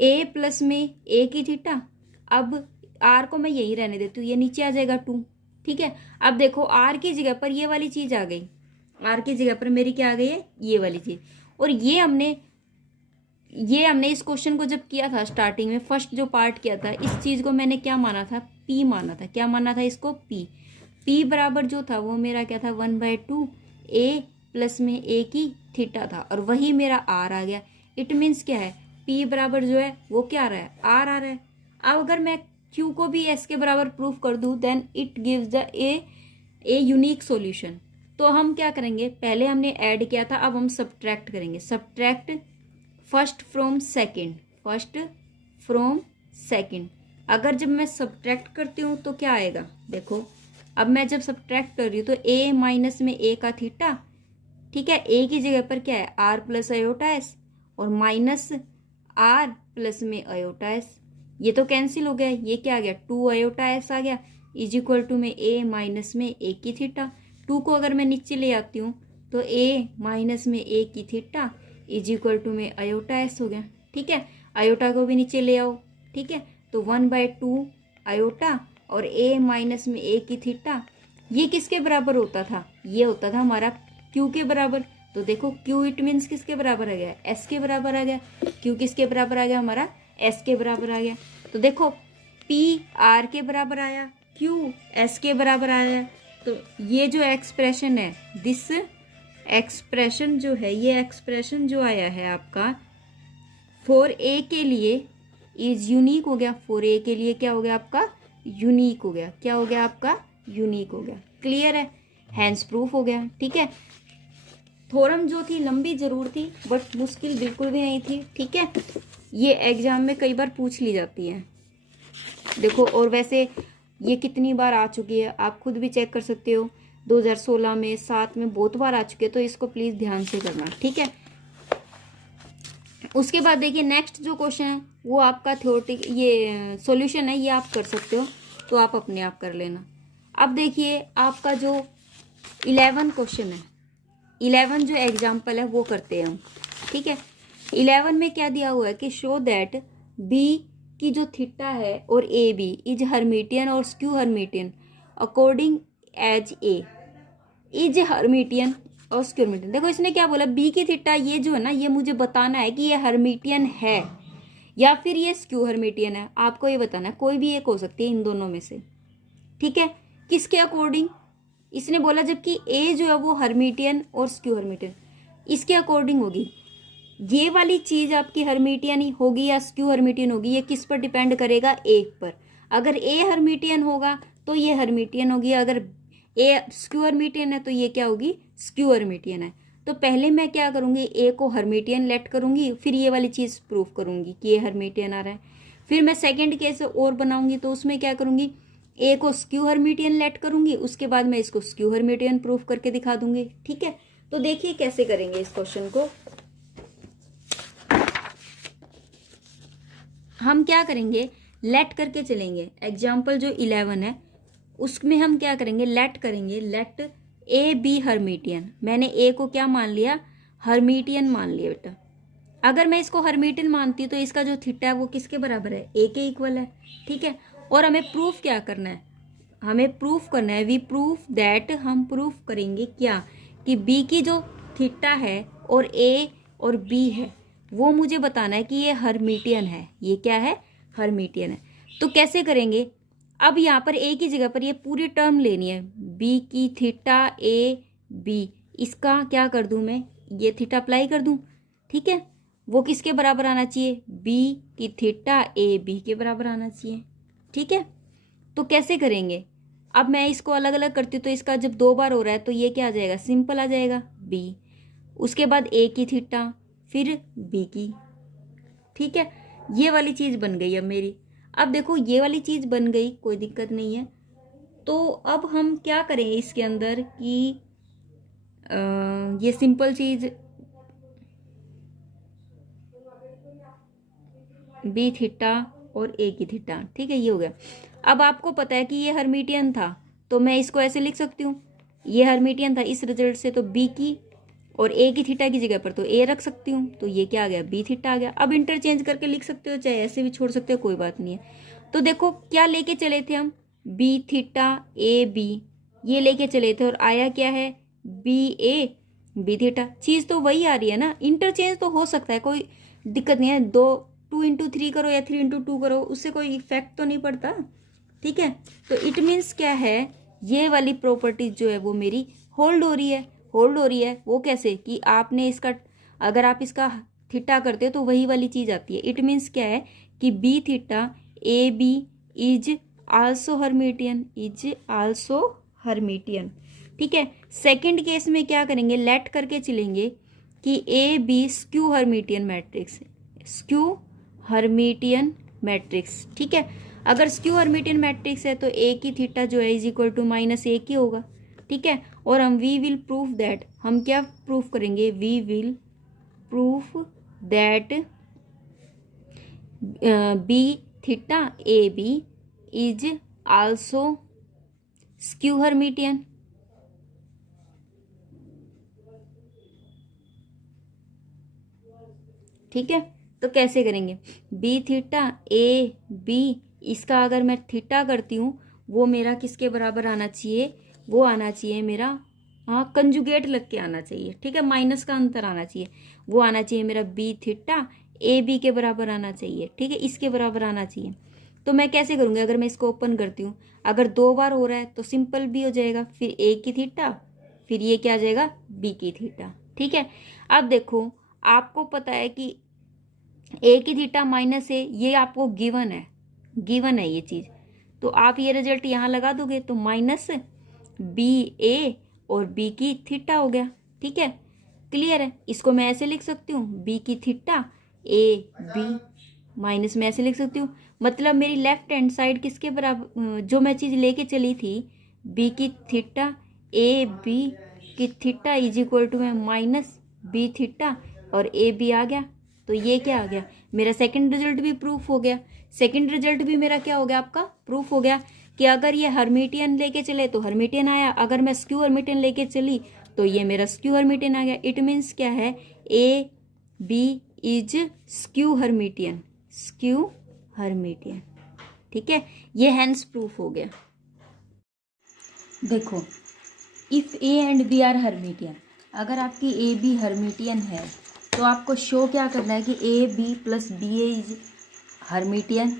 a प्लस में a की थीटा, अब r को मैं यही रहने देती हूँ, ये नीचे आ जाएगा 2। ठीक है, अब देखो r की जगह पर ये वाली चीज आ गई, r की जगह पर मेरी क्या आ गई है, ये वाली चीज। और ये हमने इस क्वेश्चन को जब किया था स्टार्टिंग में, फर्स्ट जो पार्ट किया था, इस चीज को मैंने क्या माना था, p माना था। क्या माना था इसको, p बराबर जो था वो मेरा क्या था, 1/2 a प्लस में a की थीटा था और वही मेरा r आ गया। इट मीन्स क्या है, p बराबर जो है वो क्या आ रहा है, r आ रहा है। अब अगर मैं q को भी s के बराबर प्रूफ कर दूं then it gives the a unique solution. तो हम क्या करेंगे, पहले हमने ऐड किया था, अब हम सब्ट्रैक्ट करेंगे। Subtract first from second, first from second. अगर जब मैं सब्ट्रैक्ट करती हूँ तो क्या आएगा, देखो अब मैं जब सब्ट्रैक्ट कर रही हूँ तो a माइनस में a का थीटा, ठीक है, a की जगह पर क्या है, r प्लस आयोटा एस और माइनस r प्लस में आयोटा एस, ये तो कैंसिल हो गया। ये क्या आ गया, 2 आयोटा एस आ गया इज इक्वल टू में a माइनस में a की थीटा। 2 को अगर मैं नीचे ले आती हूँ तो a माइनस में a की थीटा इज इक्वल टू में आयोटा एस हो गया। ठीक है, आयोटा को भी नीचे ले आओ। ठीक है, तो 1/2 आयोटा और a माइनस में a की थीटा, ये किसके बराबर होता था, ये होता था हमारा q के बराबर। तो देखो q इट मीन्स किसके बराबर आ गया, s के बराबर आ गया। q किसके बराबर आ गया, हमारा s के बराबर आ गया। तो देखो p r के बराबर आया, q s के बराबर आया। तो ये जो एक्सप्रेशन है, दिस एक्सप्रेशन जो है, ये एक्सप्रेशन जो आया है आपका फॉर ए के लिए इज यूनिक हो गया। फॉर ए के लिए क्या हो गया आपका, यूनिक हो गया। क्या हो गया आपका, यूनिक हो गया। क्लियर है, हैंस प्रूफ हो गया। ठीक है, थ्योरम जो थी लंबी जरूर थी बट मुश्किल बिल्कुल भी नहीं थी। ठीक है, ये एग्जाम में कई बार पूछ ली जाती है। देखो, और वैसे ये कितनी बार आ चुकी है आप खुद भी चेक कर सकते हो, 2016 में, 7 में, बहुत बार आ चुकी है। तो इसको प्लीज़ ध्यान से करना, ठीक है। उसके बाद देखिए नेक्स्ट जो क्वेश्चन है वो आपका थ्योरेटिक, ये सॉल्यूशन है, ये आप कर सकते हो, तो आप अपने आप कर लेना। अब देखिए आपका जो 11 क्वेश्चन है, 11 जो एग्जाम्पल है वो करते हैं हम, ठीक है। 11 में क्या दिया हुआ है कि शो दैट बी की जो थीटा है और ए बी इज हर्मिटियन और skew Hermitian according as A is Hermitian और स्क्यू हर्मिटियन। देखो इसने क्या बोला, बी की थीटा ये जो है ना, ये मुझे बताना है कि ये हर्मिटियन है या फिर ये स्क्यू हर्मिटियन है। आपको ये बताना है, कोई भी एक हो सकती है इन दोनों में से, ठीक है। किसके अकॉर्डिंग इसने बोला, जबकि ए जो है वो हर्मिटियन और स्क्यू हर्मिटियन इसके अकॉर्डिंग होगी। ये वाली चीज आपकी हर्मिटियन ही होगी या स्क्यू हर्मिटियन होगी, ये किस पर डिपेंड करेगा, एक पर। अगर ए हर्मिटियन होगा तो ये हर्मिटियन होगी, अगर ए स्क्यू हर्मिटियन है तो ये क्या होगी, स्क्यू हर्मिटियन है। तो पहले मैं क्या करूंगी, ए को हर्मिटियन लेट करूंगी, फिर ये वाली चीज प्रूफ करूंगी कि ये हर्मिटियन आ रहा है। फिर मैं सेकंड केस और बनाऊंगी, तो उसमें क्या करूंगी, ए को स्क्यू हर्मिटियन लेट करूंगी, उसके बाद मैं इसको स्क्यू हर्मिटियन प्रूफ करके दिखा दूंगी, ठीक है। तो देखिए कैसे करेंगे इस क्वेश्चन को। हम क्या करेंगे, लेट करके चलेंगे। एग्जाम्पल जो 11 है उसमें हम क्या करेंगे, लेट करेंगे, लेट ए बी हर्मिटियन। मैंने ए को क्या मान लिया, हर्मिटियन मान लिया बेटा। अगर मैं इसको हर्मिटियन मानती हूँ तो इसका जो थीटा है वो किसके बराबर है, ए के इक्वल है, ठीक है। और हमें प्रूफ क्या करना है, हमें प्रूफ करना है, वी प्रूफ दैट, हम प्रूफ करेंगे क्या, कि बी की जो थीटा है और ए और बी है वो मुझे बताना है कि ये हर्मिटियन है, ये क्या है, हर्मिटियन है। तो कैसे करेंगे, अब यहाँ पर ए की जगह पर ये पूरी टर्म लेनी है, बी की थीटा ए बी, इसका क्या कर दूं मैं, ये थीटा अप्लाई कर दूं, ठीक है। वो किसके बराबर आना चाहिए, बी की थीटा ए बी के बराबर आना चाहिए, ठीक है। तो कैसे करेंगे, अब मैं इसको अलग अलग करती हूँ, तो इसका जब 2 बार हो रहा है तो ये क्या आ जाएगा, सिंपल आ जाएगा बी, उसके बाद ए की थीटा, फिर बी की, ठीक है। ये वाली चीज़ बन गई अब मेरी। अब देखो ये वाली चीज़ बन गई, कोई दिक्कत नहीं है। तो अब हम क्या करें इसके अंदर कि ये सिंपल चीज़ बी थीटा और ए की थीटा, ठीक है, ये हो गया। अब आपको पता है कि ये हर्मिटियन था, तो मैं इसको ऐसे लिख सकती हूँ, ये हर्मिटियन था इस रिजल्ट से, तो बी की और ए की थीटा की जगह पर तो ए रख सकती हूँ, तो ये क्या आ गया, बी थीटा आ गया। अब इंटरचेंज करके लिख सकते हो, चाहे ऐसे भी छोड़ सकते हो, कोई बात नहीं है। तो देखो क्या लेके चले थे हम, बी थीटा ए बी, ये लेके चले थे, और आया क्या है, बी ए बी थीटा। चीज़ तो वही आ रही है ना, इंटरचेंज तो हो सकता है, कोई दिक्कत नहीं है। 2 2 × 3 करो या 3 × 2 करो, उससे कोई इफेक्ट तो नहीं पड़ता, ठीक है। तो इट मीन्स क्या है, ये वाली प्रॉपर्टीज जो है वो मेरी होल्ड हो रही है, होल्ड हो रही है। वो कैसे, कि आपने इसका, अगर आप इसका थीटा करते हो तो वही वाली चीज़ आती है। इट मीन्स क्या है कि B theta A B is also Hermitian, is also Hermitian, ठीक है। सेकंड केस में क्या करेंगे, लेट करके चलेंगे कि A B skew Hermitian matrix, skew Hermitian matrix, ठीक है। अगर स्क्यू हर्मिटियन मैट्रिक्स है तो ए की थीटा जो है इज इक्वल टू -a की होगा, ठीक है। और हम वी विल प्रूफ दैट, हम क्या प्रूफ करेंगे, we will prove that B theta A B is also skew Hermitian, ठीक है। तो कैसे करेंगे, बी थीटा ए बी, इसका अगर मैं थीटा करती हूँ वो मेरा किसके बराबर आना चाहिए, वो आना चाहिए मेरा, हाँ, कंजुगेट लग के आना चाहिए, ठीक है, माइनस का अंतर आना चाहिए, वो आना चाहिए मेरा बी थीटा ए बी के बराबर आना चाहिए, ठीक है, इसके बराबर आना चाहिए। तो मैं कैसे करूँगी, अगर मैं इसको ओपन करती हूँ, अगर 2 बार हो रहा है तो सिंपल भी हो जाएगा, फिर ए की थीटा, फिर ये क्या आ जाएगा, बी की थीटा, ठीक है। अब देखो आपको पता है कि ए की थीटा -a, ये आपको गिवन है, गिवन है ये चीज़, तो आप ये रिजल्ट यहाँ लगा दोगे तो -ba और b की थीटा हो गया, ठीक है, क्लियर है। इसको मैं ऐसे लिख सकती हूँ, b की थीटा a b, माइनस में ऐसे लिख सकती हूँ, मतलब मेरी लेफ्ट हैंड साइड किसके बराबर, जो मैं चीज़ लेके चली थी बी की थीटा, ए बी की थीटा इज इक्वल टू है माइनस बी थीटा, और ए बी आ गया। तो ये क्या आ गया, मेरा सेकंड रिजल्ट भी प्रूफ हो गया। सेकंड रिजल्ट भी मेरा क्या हो गया, आपका प्रूफ हो गया कि अगर ये हर्मिटियन लेके चले तो हर्मिटियन आया, अगर मैं स्क्यू हर्मिटियन लेके चली तो ये मेरा स्क्यू हर्मिटियन आ गया। इट मीन्स क्या है, A B is skew Hermitian, skew Hermitian. ठीक है, ये हैंस प्रूफ हो गया। देखो, if A and B are Hermitian, अगर आपकी ए बी हर्मिटियन है तो आपको शो क्या करना है कि A B plus B A is Hermitian,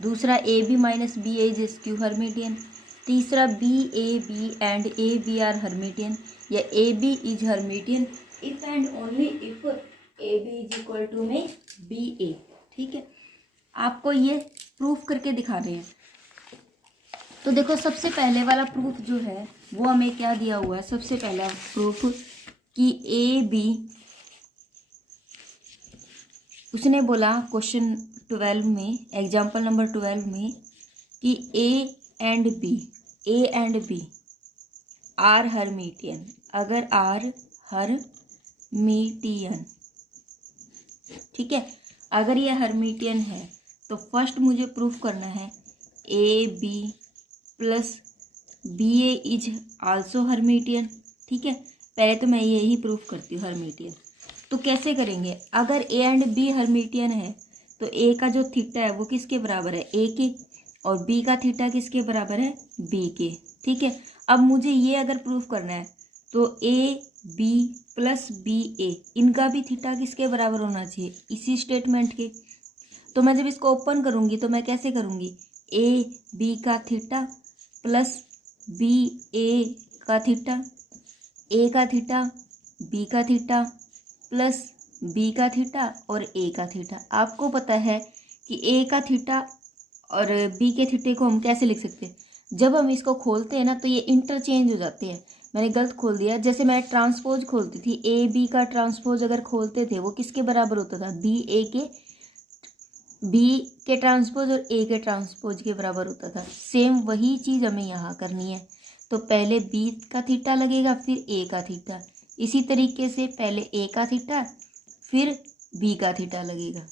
दूसरा A B minus B A is skew Hermitian, तीसरा B A B and A B are Hermitian, या A B is Hermitian if and only if A B is equal to में B A. ठीक है, आपको ये proof करके दिखा रहे हैं। तो देखो, सबसे पहले वाला प्रूफ जो है वो हमें क्या दिया हुआ है, सबसे पहला प्रूफ कि ए बी, उसने बोला क्वेश्चन 12 में, एग्जाम्पल नंबर 12 में, कि A and B are Hermitian. अगर आर हर्मिटियन, ठीक है, अगर ये हर्मिटियन है तो फर्स्ट मुझे प्रूफ करना है A B plus B A is also Hermitian. ठीक है, पहले तो मैं यही प्रूफ करती हूँ हर्मिटियन। तो कैसे करेंगे, अगर ए एंड बी हर्मिटियन है तो ए का जो थीटा है वो किसके बराबर है, ए के, और बी का थीटा किसके बराबर है, बी के। ठीक है, अब मुझे ये अगर प्रूफ करना है तो ए बी प्लस बी ए, इनका भी थीटा किसके बराबर होना चाहिए, इसी स्टेटमेंट के। तो मैं जब इसको ओपन करूँगी तो मैं कैसे करूँगी, ए बी का थीटा प्लस बी ए का थीटा, ए का थीटा बी का थीटा प्लस बी का थीटा और ए का थीटा। आपको पता है कि ए का थीटा और बी के थीटे को हम कैसे लिख सकते हैं, जब हम इसको खोलते हैं ना तो ये इंटरचेंज हो जाते हैं। मैंने गलत खोल दिया, जैसे मैं ट्रांसपोज खोलती थी, ए बी का ट्रांसपोज अगर खोलते थे वो किसके बराबर होता था, बी के ट्रांसपोज और ए के ट्रांसपोज के बराबर होता था। सेम वही चीज़ हमें यहाँ करनी है। तो पहले बी का थीटा लगेगा फिर ए का थीटा, इसी तरीके से पहले ए का थीटा फिर बी का थीटा लगेगा।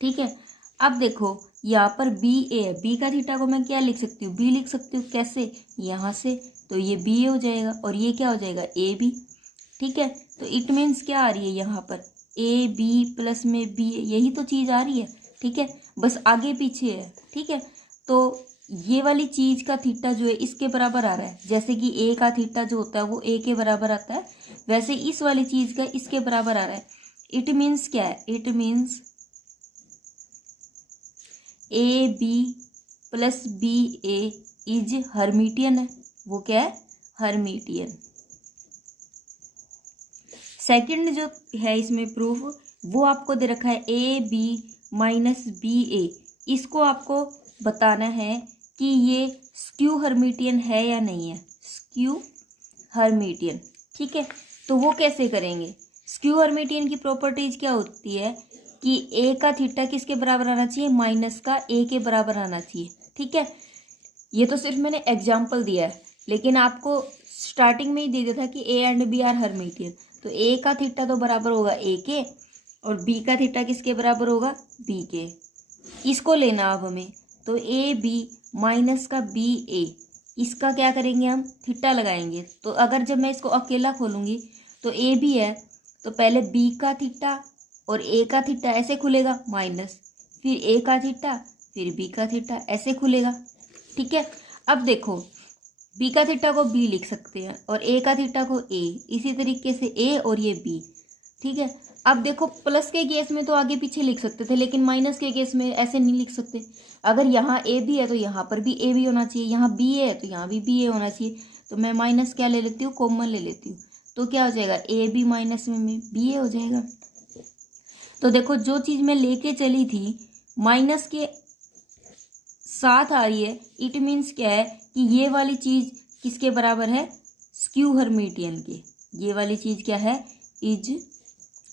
ठीक है, अब देखो यहाँ पर बी ए है, बी का थीटा को मैं क्या लिख सकती हूँ, बी लिख सकती हूँ, कैसे, यहाँ से, तो ये बी हो जाएगा और ये क्या हो जाएगा, ए बी। ठीक है, तो इट मीन्स क्या आ रही है यहाँ पर, ए बी प्लस में बी, यही तो चीज़ आ रही है। ठीक है, बस आगे पीछे है। ठीक है, तो ये वाली चीज़ का थीटा जो है इसके बराबर आ रहा है, जैसे कि ए का थीटा जो होता है वो ए के बराबर आता है, वैसे इस वाली चीज़ का इसके बराबर आ रहा है। इट मीन्स क्या है, it means A B plus B A is Hermitian है, वो क्या है, हर्मिटियन। सेकंड जो है इसमें प्रूफ, वो आपको दे रखा है ए बी माइनस बी ए, इसको आपको बताना है कि ये स्क्यू हर्मिटियन है या नहीं है, स्क्यू हर्मिटियन। ठीक है, तो वो कैसे करेंगे, स्क्यू हर्मिटियन की प्रॉपर्टीज क्या होती है कि ए का थीटा किसके बराबर आना चाहिए, माइनस का ए के बराबर आना चाहिए। ठीक है, ये तो सिर्फ मैंने एग्जाम्पल दिया है, लेकिन आपको स्टार्टिंग में ही दे दिया था कि A and B are Hermitian. तो ए का थीटा तो बराबर होगा ए के और बी का थीटा किसके बराबर होगा, बी के। इसको लेना अब हमें, तो ए बी माइनस का बी ए, इसका क्या करेंगे हम, थीटा लगाएंगे। तो अगर जब मैं इसको अकेला खोलूँगी तो ए बी है, तो पहले बी का थीटा और ए का थीटा ऐसे खुलेगा माइनस, फिर ए का थीटा फिर बी का थीटा ऐसे खुलेगा। ठीक है, अब देखो बी का थीटा को बी लिख सकते हैं और ए का थीटा को ए, इसी तरीके से ए और ये बी। ठीक है, अब देखो प्लस के केस में तो आगे पीछे लिख सकते थे, लेकिन माइनस के केस में ऐसे नहीं लिख सकते। अगर यहाँ ए बी है तो यहाँ पर भी ए बी होना चाहिए, यहाँ बी है तो यहाँ भी बी ए होना चाहिए। तो मैं माइनस क्या ले लेती हूँ, कॉमन ले लेती हूँ, तो क्या हो जाएगा, ए बी माइनस में बी ए हो जाएगा। तो देखो जो चीज़ मैं लेके चली थी माइनस के साथ आ रही है, इट मीन्स क्या है कि ये वाली चीज़ किसके बराबर है, स्क्यू हर्मिटियन के। ये वाली चीज़ क्या है, इज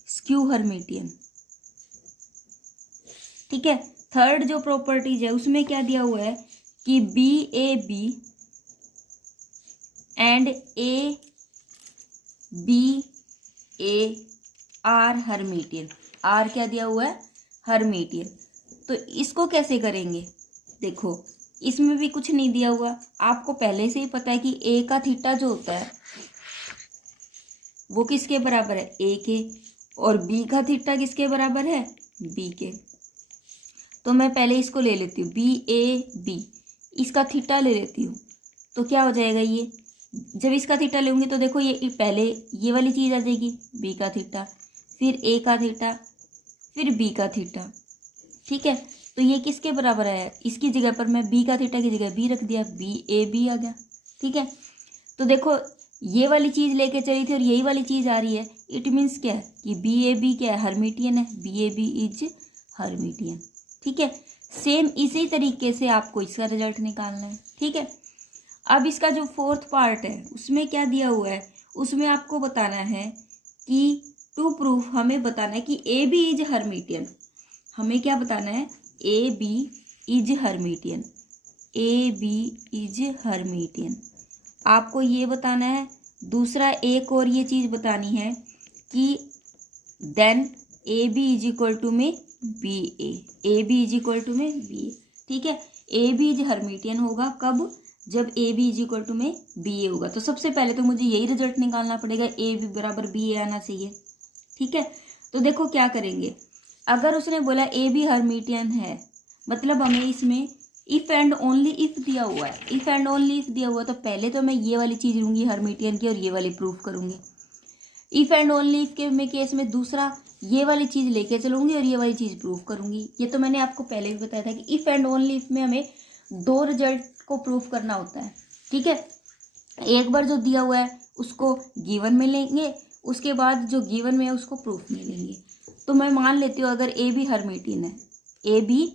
स्क्यू हर्मिटियन। ठीक है। थर्ड जो प्रॉपर्टीज है उसमें क्या दिया हुआ है कि B A B and A B A are Hermitian. R क्या दिया हुआ है, हर्मिटियन। तो इसको कैसे करेंगे, देखो इसमें भी कुछ नहीं दिया हुआ, आपको पहले से ही पता है कि ए का थीटा जो होता है वो किसके बराबर है, ए के, और बी का थीटा किसके बराबर है, बी के। तो मैं पहले इसको ले लेती हूँ, बी ए बी, इसका थीटा ले लेती हूँ। तो क्या हो जाएगा, ये जब इसका थीटा लेंगे तो देखो ये पहले ये वाली चीज़ आ जाएगी, बी का थीटा, फिर ए का थीटा, फिर बी का थीटा। ठीक है, तो ये किसके बराबर आया, इसकी जगह पर मैं बी का थीटा की जगह बी रख दिया, बी ए बी आ गया। ठीक है, तो देखो ये वाली चीज़ लेके चली थी और यही वाली चीज़ आ रही है। इट मीन्स क्या है कि बी ए बी क्या है, हर्मिटियन है, B A B is Hermitian. ठीक है, सेम इसी तरीके से आपको इसका रिजल्ट निकालना है। ठीक है, अब इसका जो फोर्थ पार्ट है उसमें क्या दिया हुआ है, उसमें आपको बताना है कि टू प्रूफ हमें बताना है कि ए बी इज हर्मिटियन। हमें क्या बताना है, A B is Hermitian, A B is Hermitian. आपको ये बताना है। दूसरा एक और ये चीज़ बतानी है कि then A B is equal to में B A B is equal to में बी ए। ठीक है, ए बी इज हर्मिटियन होगा कब, जब A B is equal to में बी ए होगा। तो सबसे पहले तो मुझे यही रिजल्ट निकालना पड़ेगा, ए बी बराबर बी ए आना चाहिए। ठीक है, तो देखो क्या करेंगे, अगर उसने बोला ए बी हर्मिटियन है, मतलब हमें इसमें इफ़ एंड ओनली इफ़ दिया हुआ है, इफ़ एंड ओनली इफ़ दिया हुआ है, तो पहले तो मैं ये वाली चीज़ लूँगी हर्मिटियन की और ये वाली प्रूफ करूँगी। इफ़ एंड ओनली इफ़ के में केस में दूसरा ये वाली चीज़ लेके चलूँगी और ये वाली चीज़ प्रूफ करूँगी। ये तो मैंने आपको पहले भी बताया था कि इफ़ एंड ओनली इफ़ में हमें दो रिजल्ट को प्रूफ करना होता है। ठीक है, एक बार जो दिया हुआ है उसको गिवन में लेंगे, उसके बाद जो गिवन में है उसको प्रूफ में लेंगे। तो मैं मान लेती हूँ अगर ए बी हर्मिटियन है, ए बी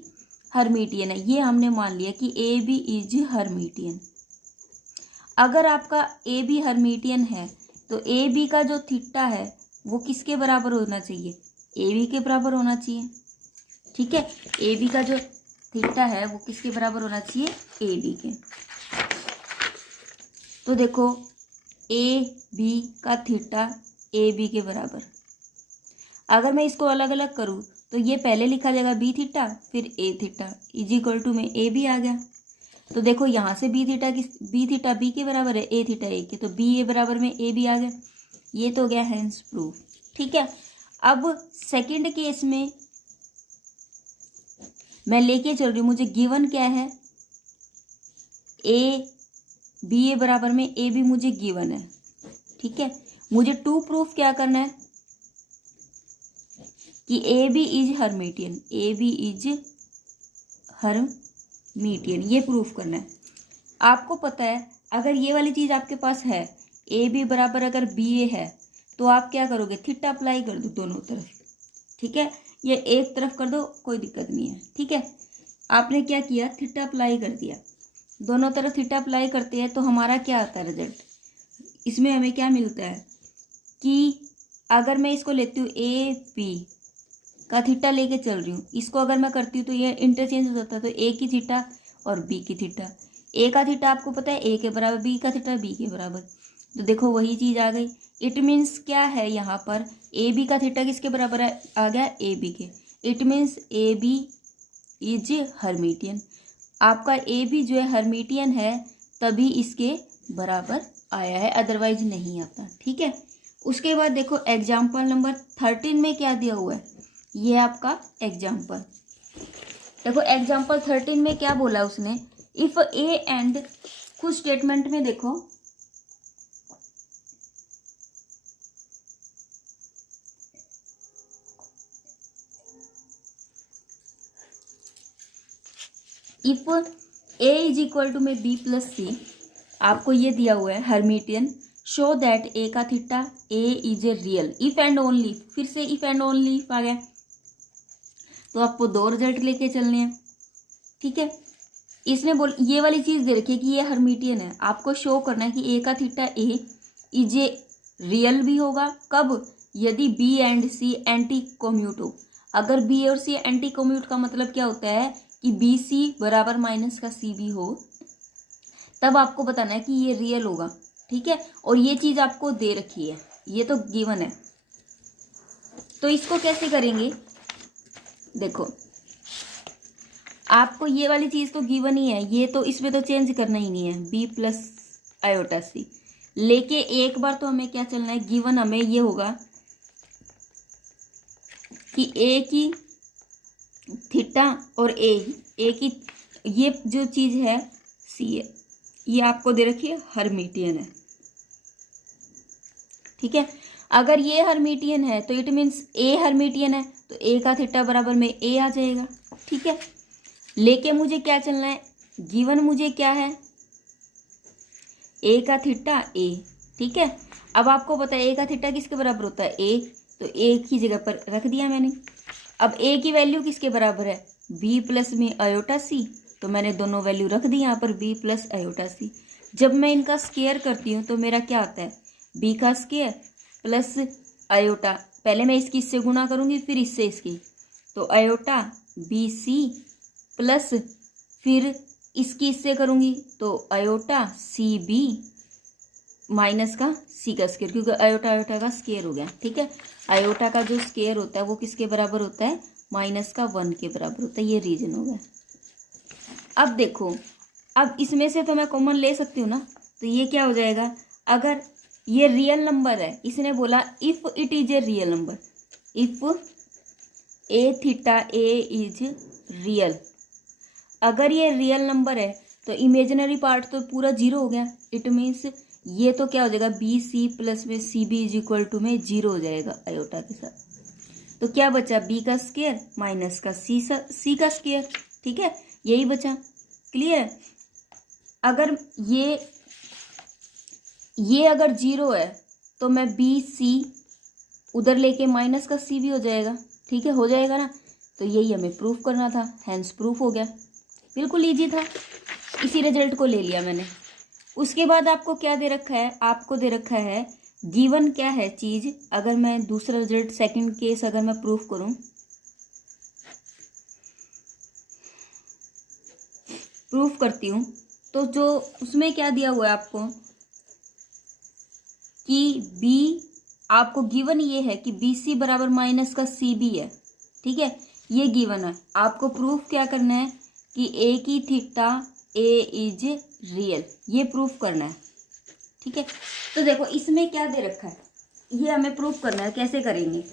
हर्मिटियन है, ये हमने मान लिया कि ए बी इज हर्मिटियन। अगर आपका ए बी हर्मिटियन है तो ए बी का जो थीटा है वो किसके बराबर होना चाहिए, ए बी के बराबर होना चाहिए। ठीक है, ए बी का जो थीटा है वो किसके बराबर होना चाहिए, ए बी के। तो देखो ए बी का थीटा ए बी के बराबर, अगर मैं इसको अलग अलग करूँ तो ये पहले लिखा जाएगा बी थीटा फिर ए थीटा इज इक्वल टू में ए बी आ गया। तो देखो यहाँ से बी थीटा बी के बराबर है, ए थीटा ए के, तो बी ए बराबर में ए बी आ गया। ये तो हो गया हैंस प्रूफ। ठीक है, अब सेकंड केस में मैं लेके चल रही हूँ, मुझे गिवन क्या है, ए बी ए बराबर में ए बी मुझे गिवन है। ठीक है, मुझे टू प्रूफ क्या करना है कि A B is Hermitian, A B is Hermitian, ये प्रूफ करना है। आपको पता है अगर ये वाली चीज़ आपके पास है, ए बी बराबर अगर बी ए है, तो आप क्या करोगे, थीटा अप्लाई कर दो दोनों तरफ। ठीक है, ये एक तरफ कर दो, कोई दिक्कत नहीं है। ठीक है, आपने क्या किया, थीटा अप्लाई कर दिया, दोनों तरफ थीटा अप्लाई करते हैं तो हमारा क्या आता है रिजल्ट, इसमें हमें क्या मिलता है कि अगर मैं इसको लेती हूँ ए बी का थीटा लेके चल रही हूँ, इसको अगर मैं करती हूँ तो ये इंटरचेंज हो जाता है, तो ए की थीटा और बी की थीटा, ए का थीटा आपको पता है ए के बराबर, बी का थीटा बी के बराबर, तो देखो वही चीज़ आ गई। इट मीन्स क्या है, यहाँ पर ए बी का थीटा किसके बराबर आ गया, ए बी के। It means A B is Hermitian, आपका ए बी जो है हर्मिटियन है तभी इसके बराबर आया है, अदरवाइज नहीं आता। ठीक है, उसके बाद देखो एग्जाम्पल नंबर 13 में क्या दिया हुआ है, ये आपका एग्जाम्पल। देखो एग्जाम्पल 13 में क्या बोला उसने, इफ ए एंड, कुछ स्टेटमेंट में देखो if A is equal to में बी प्लस सी, आपको ये दिया हुआ है हर्मिटियन, शो दैट ए का theta A is a real, if and only, फिर से इफ एंड ओनली इफ आ गया, तो आपको दो रिजल्ट लेके चलने हैं। ठीक है, इसने ये वाली चीज़ दे रखी है कि ये हर्मिटियन है, आपको शो करना है कि ए का theta A is a real भी होगा, कब, यदि बी एंड सी एंटी कोम्यूट हो। अगर बी और सी एंटी कम्यूट का मतलब क्या होता है कि बी सी बराबर माइनस का सी बी हो, तब आपको बताना है कि ये रियल होगा। ठीक है, और ये चीज आपको दे रखी है, ये तो गिवन है। तो इसको कैसे करेंगे, देखो आपको ये वाली चीज तो गिवन ही है, ये तो इसमें तो चेंज करना ही नहीं है, बी प्लस आयोटा सी। लेके एक बार तो हमें क्या चलना है, गिवन हमें ये होगा कि ए की थीटा और ए की ये जो चीज है सी है, ये आपको दे रखी है हर्मिटियन है। ठीक है, अगर ये हर्मिटियन है तो इट मीन्स ए हर्मिटियन है, तो ए का थीटा बराबर में ए आ जाएगा। ठीक है, लेके मुझे क्या चलना है, गिवन मुझे क्या है, ए का थीटा ए। ठीक है, अब आपको पता है ए का थीटा किसके बराबर होता है, ए, तो ए की जगह पर रख दिया मैंने। अब ए की वैल्यू किसके बराबर है, बी प्लस में आयोटा सी, तो मैंने दोनों वैल्यू रख दी यहाँ पर, बी प्लस आयोटा सी। जब मैं इनका स्क्वायर करती हूँ तो मेरा क्या आता है, बी का स्क्वायर प्लस आयोटा, पहले मैं इसकी इससे गुणा करूँगी फिर इससे इसकी, तो आयोटा बी सी प्लस फिर इसकी इससे करूँगी तो आयोटा सी बी माइनस का सी का स्क्वायर, क्योंकि आयोटा आयोटा का स्क्वायर हो गया। ठीक है, आयोटा का जो स्क्वायर होता है वो किसके बराबर होता है, माइनस का 1 के बराबर होता है, ये रीजन हो गया। अब देखो, अब इसमें से तो मैं कॉमन ले सकती हूँ ना, तो ये क्या हो जाएगा, अगर ये रियल नंबर है, इसने बोला if it is a real number, if A theta A is real, अगर ये रियल नंबर है तो इमेजिनरी पार्ट तो पूरा जीरो हो गया, इट मीन्स ये तो क्या हो जाएगा, बी सी प्लस में C B is equal to में जीरो हो जाएगा आयोटा के साथ। तो क्या बचा, बी का स्क्वायर माइनस का सी का स्क्वायर। ठीक है, यही बचा, क्लियर है। अगर ये अगर जीरो है तो मैं बी सी उधर लेके माइनस का सी भी हो जाएगा। ठीक है, हो जाएगा ना, तो यही हमें प्रूफ करना था, हैंस प्रूफ हो गया, बिल्कुल इजी था, इसी रिजल्ट को ले लिया मैंने। उसके बाद आपको क्या दे रखा है, आपको दे रखा है गिवन क्या है चीज, अगर मैं दूसरा रिजल्ट सेकंड केस अगर मैं प्रूफ करूं, प्रूफ करती हूं, तो जो उसमें क्या दिया हुआ है आपको कि बी, आपको गिवन ये है कि बी सी बराबर माइनस का सी बी है। ठीक है, ये गिवन है, आपको प्रूफ क्या करना है कि ए की थीटा ए इज रियल, ये प्रूफ करना है। ठीक है, तो देखो इसमें क्या दे रखा है, ये हमें प्रूफ करना है, कैसे करेंगे,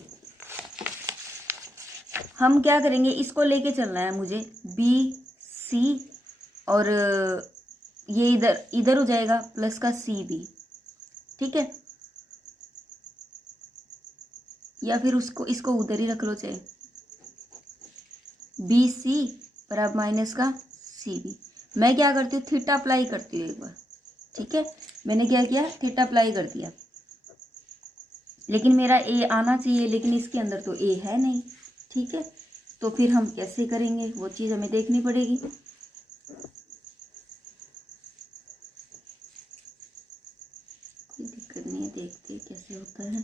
हम क्या करेंगे, इसको लेके चलना है मुझे, बी सी और ये इधर इधर हो जाएगा प्लस का सी बी। ठीक है, या फिर उसको इसको उधर ही रख लो, चाहे बी सी बराबर माइनस का सी बी। मैं क्या करती हूँ, थीटा अप्लाई करती हूँ एक बार। ठीक है, मैंने क्या किया, थीटा अप्लाई कर दिया, लेकिन मेरा ए आना चाहिए, लेकिन इसके अंदर तो ए है नहीं। ठीक है, तो फिर हम कैसे करेंगे, वो चीज़ हमें देखनी पड़ेगी। कोई दिक्कत नहीं है, देखते कैसे होता है।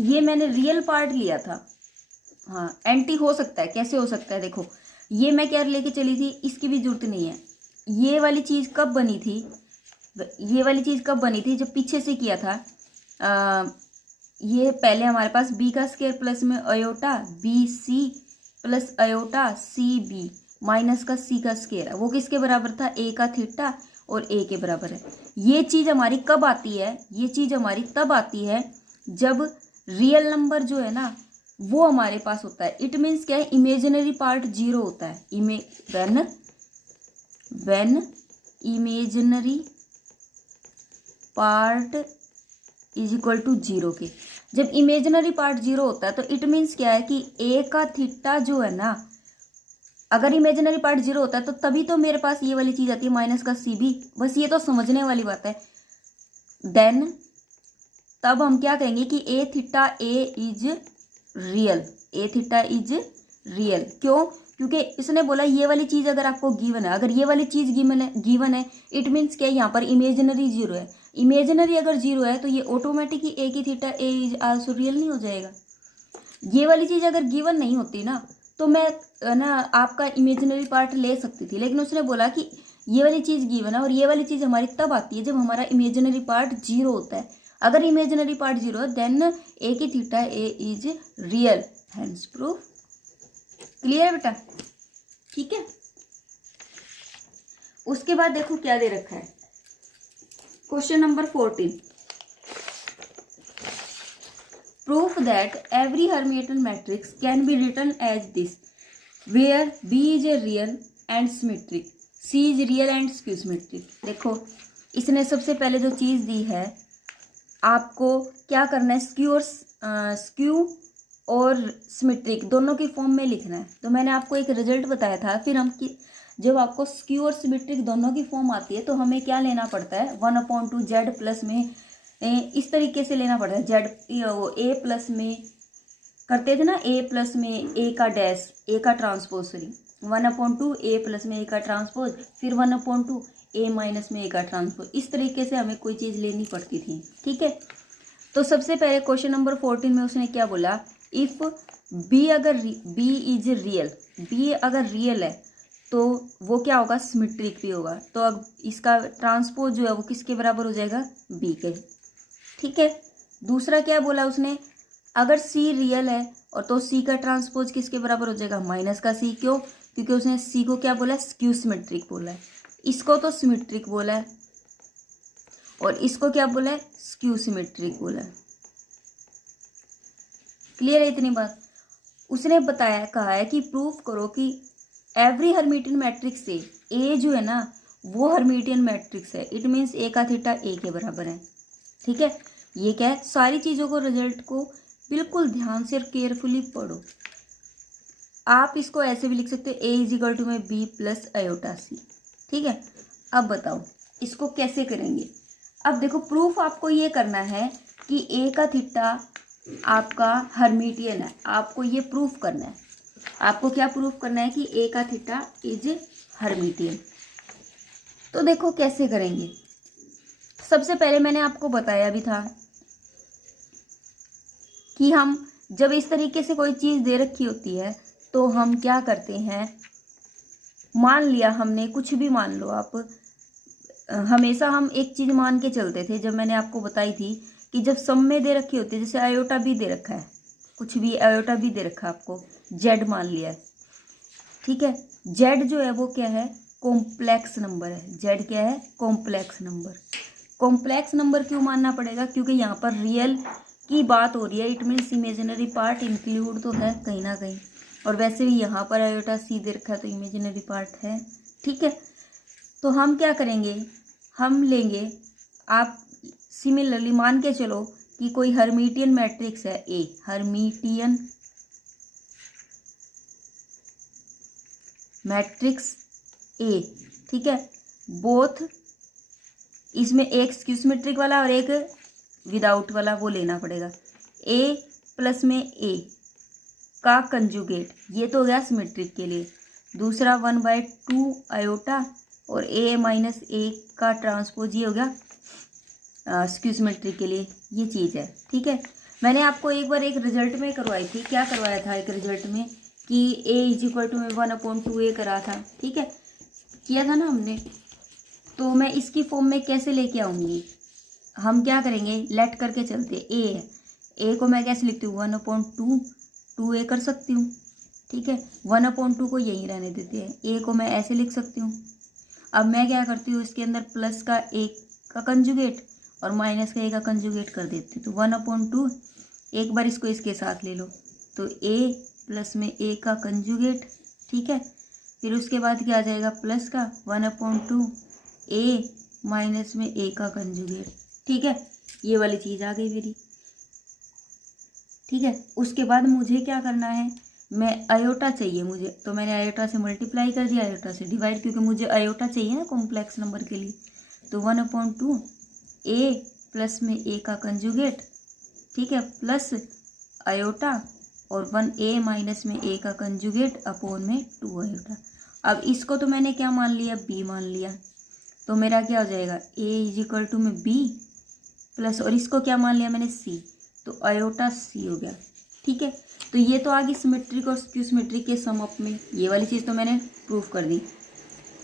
ये मैंने रियल पार्ट लिया था, हाँ एंटी हो सकता है, कैसे हो सकता है, देखो ये मैं क्या लेके चली थी, इसकी भी जरूरत नहीं है। ये वाली चीज़ कब बनी थी, ये वाली चीज़ कब बनी थी, जब पीछे से किया था, ये पहले हमारे पास बी का स्क्वायर प्लस में iota B C plus iota C B minus का सी का स्क्वायर है, वो किसके बराबर था, ए का थीटा और ए के बराबर है। ये चीज़ हमारी कब आती है, ये चीज़ हमारी तब आती है जब रियल नंबर जो है ना वो हमारे पास होता है। इट मीन्स क्या है, इमेजिनरी पार्ट जीरो होता है, when imaginary part is equal to zero के, जब इमेजिनरी पार्ट जीरो होता है तो इट मीन्स क्या है कि ए का थीटा जो है ना, अगर इमेजिनरी पार्ट जीरो होता है तो तभी तो मेरे पास ये वाली चीज़ आती है माइनस का सी बी। बस ये तो समझने वाली बात है। देन तब हम क्या कहेंगे कि A theta A is real, A theta is real. क्यों, क्योंकि इसने बोला ये वाली चीज़ अगर आपको गिवन है, अगर ये वाली चीज़ गिवन है, इट मीन्स क्या, यहाँ पर इमेजिनरी जीरो है, इमेजिनरी अगर 0 है तो ये ऑटोमेटिक ही ए की theta A is also real नहीं हो जाएगा। ये वाली चीज़ अगर गिवन नहीं होती ना तो मैं ना आपका इमेजिनरी पार्ट ले सकती थी, लेकिन उसने बोला कि ये वाली चीज़ गिवन है और ये वाली चीज़ हमारी तब आती है जब हमारा इमेजिनरी पार्ट 0 होता है। अगर इमेजिनरी पार्ट 0 है देन ए की theta A is real, hence proof. Clear है बेटा? ठीक है। उसके बाद देखो क्या दे रखा है, question number 14, proof that every Hermitian matrix can be written as this where B is a real and symmetric, C is real and skew symmetric. देखो इसने सबसे पहले जो चीज़ दी है आपको क्या करना है, स्क्यू और सिमेट्रिक दोनों की फॉर्म में लिखना है। तो मैंने आपको एक रिजल्ट बताया था, फिर हम जब आपको स्क्यू और सिमेट्रिक दोनों की फॉर्म आती है तो हमें क्या लेना पड़ता है, 1/2 जेड प्लस में इस तरीके से लेना पड़ता है। जेड ए प्लस में करते थे ना, ए प्लस में ए का डैश, ए का ट्रांसपोज, सॉरी 1/2 ए प्लस में ए का ट्रांसपोज, फिर 1/2 ए माइनस में ए का ट्रांसपोज। इस तरीके से हमें कोई चीज़ लेनी पड़ती थी। ठीक है। तो सबसे पहले क्वेश्चन नंबर 14 में उसने क्या बोला, इफ़ बी अगर बी इज रियल, बी अगर रियल है तो वो क्या होगा, सिमेट्रिक भी होगा। तो अब इसका ट्रांसपोज जो है वो किसके बराबर हो जाएगा, बी के। ठीक है। दूसरा क्या बोला उसने, अगर सी रियल है और तो सी का ट्रांसपोज किसके बराबर हो जाएगा, माइनस का सी। क्यों? क्योंकि उसने सी को क्या बोला, स्क्यू सिमेट्रिक बोला है, इसको तो सिमेट्रिक बोला है और इसको क्या बोला है, स्क्यू सिमेट्रिक बोला है। क्लियर है इतनी बात? उसने बताया, कहा है कि प्रूफ करो कि एवरी हर्मिटियन मैट्रिक्स से ए जो है ना वो हर्मिटियन मैट्रिक्स है, इट मीन्स ए का थीटा ए के बराबर है। ठीक है। ये क्या है, सारी चीज़ों को, रिजल्ट को बिल्कुल ध्यान से और केयरफुली पढ़ो। आप इसको ऐसे भी लिख सकते हो, ए इज इक्वल टू में बी प्लस आयोटा सी। ठीक है। अब बताओ इसको कैसे करेंगे। अब देखो प्रूफ आपको ये करना है कि ए का थीटा आपका हर्मिटियन है, आपको ये प्रूफ करना है। आपको क्या प्रूफ करना है कि ए का थीटा इज हर्मिटियन। तो देखो कैसे करेंगे। सबसे पहले मैंने आपको बताया भी था कि हम जब इस तरीके से कोई चीज़ दे रखी होती है तो हम क्या करते हैं, मान लिया हमने, कुछ भी मान लो आप, हमेशा हम एक चीज़ मान के चलते थे। जब मैंने आपको बताई थी कि जब सम में दे रखी होती है, जैसे आयोटा भी दे रखा है, कुछ भी आयोटा भी दे रखा है आपको, जेड मान लिया है। ठीक है। जेड जो है वो क्या है, कॉम्प्लेक्स नंबर है। जेड क्या है, कॉम्प्लेक्स नंबर। कॉम्प्लेक्स नंबर क्यों मानना पड़ेगा, क्योंकि यहाँ पर रियल की बात हो रही है, it means imaginary part include तो है कहीं ना कहीं, और वैसे भी यहाँ पर आयोटा सी दे रखा है तो इमेजिनरी पार्ट है। ठीक है। तो हम क्या करेंगे, हम लेंगे, आप सिमिलरली मान के चलो कि कोई हर्मिटियन मैट्रिक्स है ए, हर्मिटियन मैट्रिक्स ए। ठीक है। बोथ, इसमें एक स्क्यू सिमेट्रिक वाला और एक विदाउट वाला वो लेना पड़ेगा। ए प्लस में ए का कंजुगेट, ये तो हो गया सिमेट्रिक के लिए। दूसरा 1/2 आयोटा और ए माइनस ए का ट्रांसपोज, ये हो गया स्क्यू सिमेट्रिक के लिए। ये चीज़ है। ठीक है। मैंने आपको एक बार एक रिजल्ट में करवाई थी, क्या करवाया था एक रिजल्ट में कि ए इज इक्वल टू में 1/2 ए करा था। ठीक है, किया था ना हमने। तो मैं इसकी फॉर्म में कैसे लेके आऊँगी, हम क्या करेंगे, लेट करके चलते। ए है, ए को मैं कैसे लिखती हूँ, 1/2 2a कर सकती हूँ। ठीक है। 1/2 को यहीं रहने देते हैं, ए को मैं ऐसे लिख सकती हूँ। अब मैं क्या करती हूँ, इसके अंदर प्लस का एक का कंजुगेट और माइनस का ए का कंजुगेट कर देती हूँ। तो 1/2, एक बार इसको इसके साथ ले लो तो a प्लस में a का कंजुगेट। ठीक है। फिर उसके बाद क्या आ जाएगा, प्लस का 1/2 a माइनस में a का कंजुगेट। ठीक है, ये वाली चीज़ आ गई मेरी। ठीक है। उसके बाद मुझे क्या करना है, मैं आयोटा चाहिए मुझे, तो मैंने आयोटा से मल्टीप्लाई कर दिया, आयोटा से डिवाइड, क्योंकि मुझे आयोटा चाहिए ना कॉम्प्लेक्स नंबर के लिए। तो 1/2 a प्लस में a का कंजुगेट। ठीक है, प्लस आयोटा और 1a माइनस में a का कंजुगेट अपॉन में 2 आयोटा। अब इसको तो मैंने क्या मान लिया, b मान लिया। तो मेरा क्या हो जाएगा, ए इज इक्वल टू में बी प्लस, और इसको क्या मान लिया मैंने, सी, तो आयोटा सी हो गया। ठीक है, तो ये तो आ गई सिमेट्रिक और स्क्यू सिमेट्रिक के सम अप में, ये वाली चीज़ तो मैंने प्रूफ कर दी।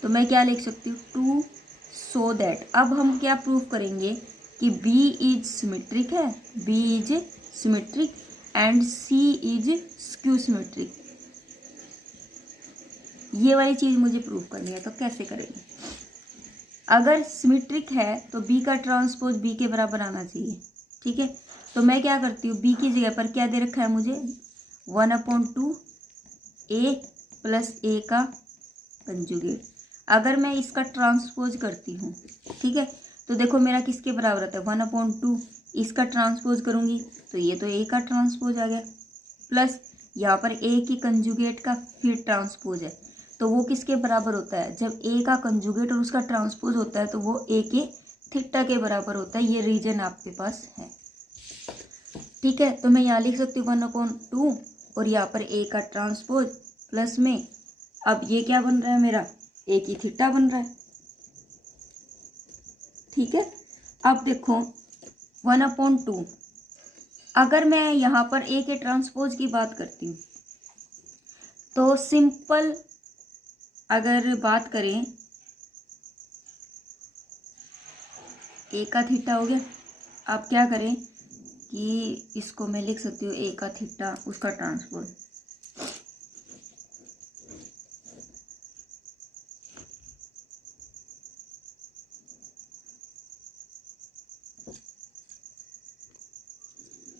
तो मैं क्या लिख सकती हूँ, टू सो दैट, अब हम क्या प्रूफ करेंगे कि बी इज सिमेट्रिक है, B is symmetric and C is skew symmetric. ये वाली चीज़ मुझे प्रूफ करनी है, तो कैसे करेंगे। अगर सिमेट्रिक है तो बी का ट्रांसपोज बी के बराबर आना चाहिए। ठीक है, तो मैं क्या करती हूँ, बी की जगह पर क्या दे रखा है मुझे, 1/2 ए प्लस ए का कंजुगेट। अगर मैं इसका ट्रांसपोज करती हूँ, ठीक है, तो देखो मेरा किसके बराबर आता है, 1/2, इसका ट्रांसपोज करूँगी तो ये तो ए का ट्रांसपोज आ गया, प्लस यहाँ पर ए की कंजुगेट का फिर ट्रांसपोज है, तो वो किसके बराबर होता है, जब ए का कंजुगेट और उसका ट्रांसपोज होता है तो वो ए के थीटा के बराबर होता है। ये रीजन आपके पास है। ठीक है, तो मैं यहाँ लिख सकती हूँ 1/2 और यहाँ पर ए का ट्रांसपोज प्लस में, अब ये क्या बन रहा है मेरा, ए की थीटा बन रहा है। ठीक है, अब देखो 1/2, अगर मैं यहाँ पर ए के ट्रांसपोज की बात करती हूँ तो सिंपल अगर बात करें, ए का थीटा हो गया। आप क्या करें कि इसको मैं लिख सकती हूँ ए का थीटा उसका ट्रांसपोज,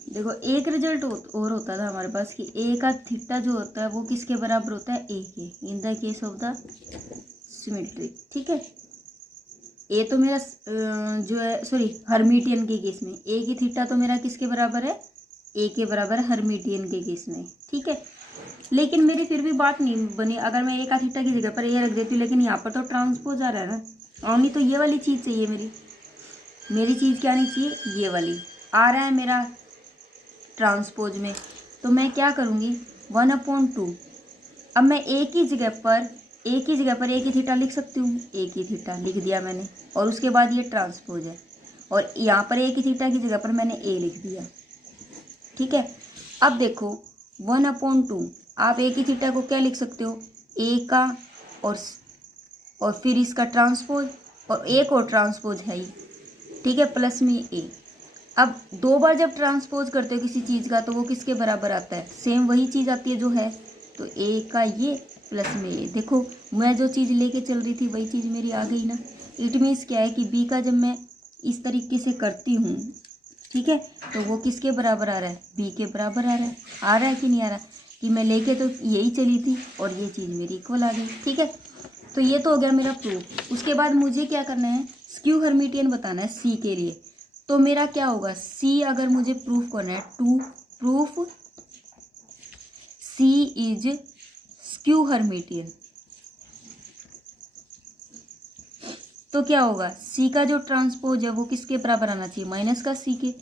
देखो एक रिजल्ट और होता था हमारे पास कि ए का थीटा जो होता है वो किसके बराबर होता है, ए के, in the case of the symmetric. ठीक है, ए तो मेरा जो है, सॉरी हर्मिटियन के केस में ए की थीटा तो मेरा किसके बराबर है, ए के बराबर हर्मिटियन के केस में। ठीक है, लेकिन मेरी फिर भी बात नहीं बनी, अगर मैं ए का थीटा की जगह पर ए रख देती हूँ, लेकिन यहाँ पर तो ट्रांसपोज आ रहा है ना, ओनली तो ये वाली चीज़ चाहिए मेरी चीज़ क्या आनी चाहिए, ये वाली आ रहा है मेरा ट्रांसपोज में। तो मैं क्या करूँगी 1/2, अब मैं ए की जगह पर ए की थीटा लिख सकती हूँ, ए की थीटा लिख दिया मैंने, और उसके बाद ये ट्रांसपोज है, और यहाँ पर ए की थीटा की जगह पर मैंने ए लिख दिया। ठीक है, अब देखो 1/2, आप ए की थीटा को क्या लिख सकते हो, ए का और फिर इसका ट्रांसपोज, और एक और ट्रांसपोज है ही, ठीक है, प्लस में ए। अब दो बार जब ट्रांसपोज करते हो किसी चीज़ का तो वो किसके बराबर आता है, सेम वही चीज़ आती है जो है, तो ए का ये प्लस में ए। देखो मैं जो चीज़ लेके चल रही थी वही चीज़ मेरी आ गई ना। इट मीन्स क्या है कि बी का जब मैं इस तरीके से करती हूँ, ठीक है, तो वो किसके बराबर आ रहा है, बी के बराबर आ रहा है कि नहीं आ रहा, कि मैं लेके तो यही चली थी और ये चीज़ मेरी इक्वल आ गई। ठीक है, तो ये तो हो गया मेरा प्रूफ। उसके बाद मुझे क्या करना है, स्क्यू हर्मिटियन बताना है सी के लिए। तो मेरा क्या होगा, सी अगर मुझे प्रूफ करना है, to prove C is skew Hermitian, तो क्या होगा, सी का जो ट्रांसपोज है वो किसके बराबर आना चाहिए, माइनस का सी के।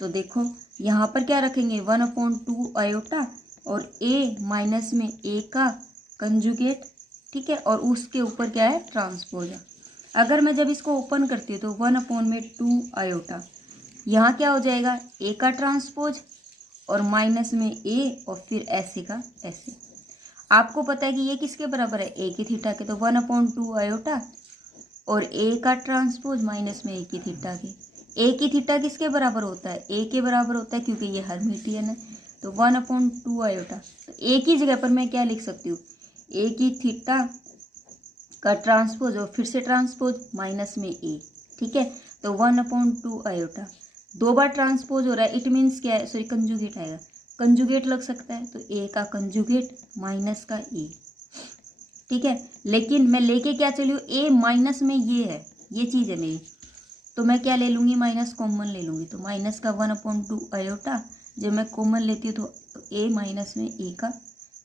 तो देखो यहाँ पर क्या रखेंगे 1/2 आयोटा और ए माइनस में ए का कंजुगेट। ठीक है, और उसके ऊपर क्या है, ट्रांसपोज है। अगर मैं जब इसको ओपन करती हूँ तो 1/2 आयोटा, यहाँ क्या हो जाएगा, ए का ट्रांसपोज और माइनस में ए और फिर ऐसे का ऐसे। आपको पता है कि ये किसके बराबर है, ए की थीटा के, तो 1/2 आयोटा और ए का ट्रांसपोज माइनस में ए की थीटा के। ए की थीटा किसके बराबर होता है, ए के बराबर होता है, क्योंकि ये हर्मिटियन है। तो 1/2 आयोटा, तो ए की जगह पर मैं क्या लिख सकती हूँ, ए की थीटा का ट्रांसपोज और फिर से ट्रांसपोज माइनस में ए। ठीक है, तो 1/2 आयोटा, दो बार ट्रांसपोज हो रहा है, इट मीन्स क्या है, सॉरी कंजुगेट आएगा, कंजुगेट लग सकता है, तो ए का कंजुगेट माइनस का ए। ठीक है, लेकिन मैं लेके क्या चली हूँ, ए माइनस में ये है, ये चीज़ है मेरी, तो मैं क्या ले लूँगी, माइनस कॉमन ले लूँगी, तो माइनस का 1/2 आयोटा, जब मैं कॉमन लेती हूँ तो ए माइनस में ए का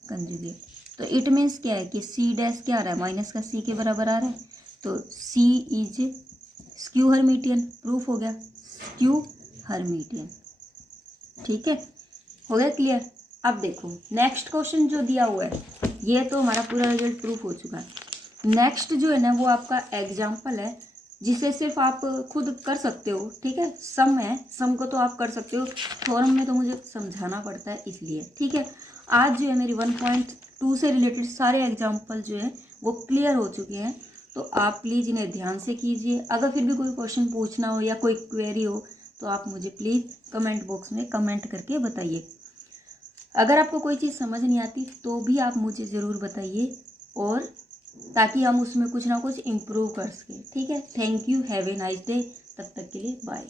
कंजुगेट। तो इट मीन्स क्या है कि सी डैश क्या आ रहा है, माइनस का सी के बराबर आ रहा है, तो सी इज स्क्यू हर्मिटियन। प्रूफ हो गया स्क्यू हर्मिटियन। ठीक है, हो गया क्लियर। अब देखो नेक्स्ट क्वेश्चन जो दिया हुआ है, ये तो हमारा पूरा रिजल्ट प्रूफ हो चुका है। नेक्स्ट जो है ना वो आपका एग्जाम्पल है जिसे सिर्फ आप खुद कर सकते हो, ठीक है। सम है, सम को तो आप कर सकते हो, फॉर्म में तो मुझे समझाना पड़ता है इसलिए, ठीक है। आज जो है मेरी 1.2 से रिलेटेड सारे एग्जाम्पल जो है वो क्लियर हो चुके हैं, तो आप प्लीज़ इन्हें ध्यान से कीजिए। अगर फिर भी कोई क्वेश्चन पूछना हो या कोई क्वेरी हो तो आप मुझे प्लीज़ कमेंट बॉक्स में कमेंट करके बताइए। अगर आपको कोई चीज़ समझ नहीं आती तो भी आप मुझे ज़रूर बताइए, और ताकि हम उसमें कुछ ना कुछ इम्प्रूव कर सकें, ठीक है। Thank you, have a nice day. तब तक के लिए बाय।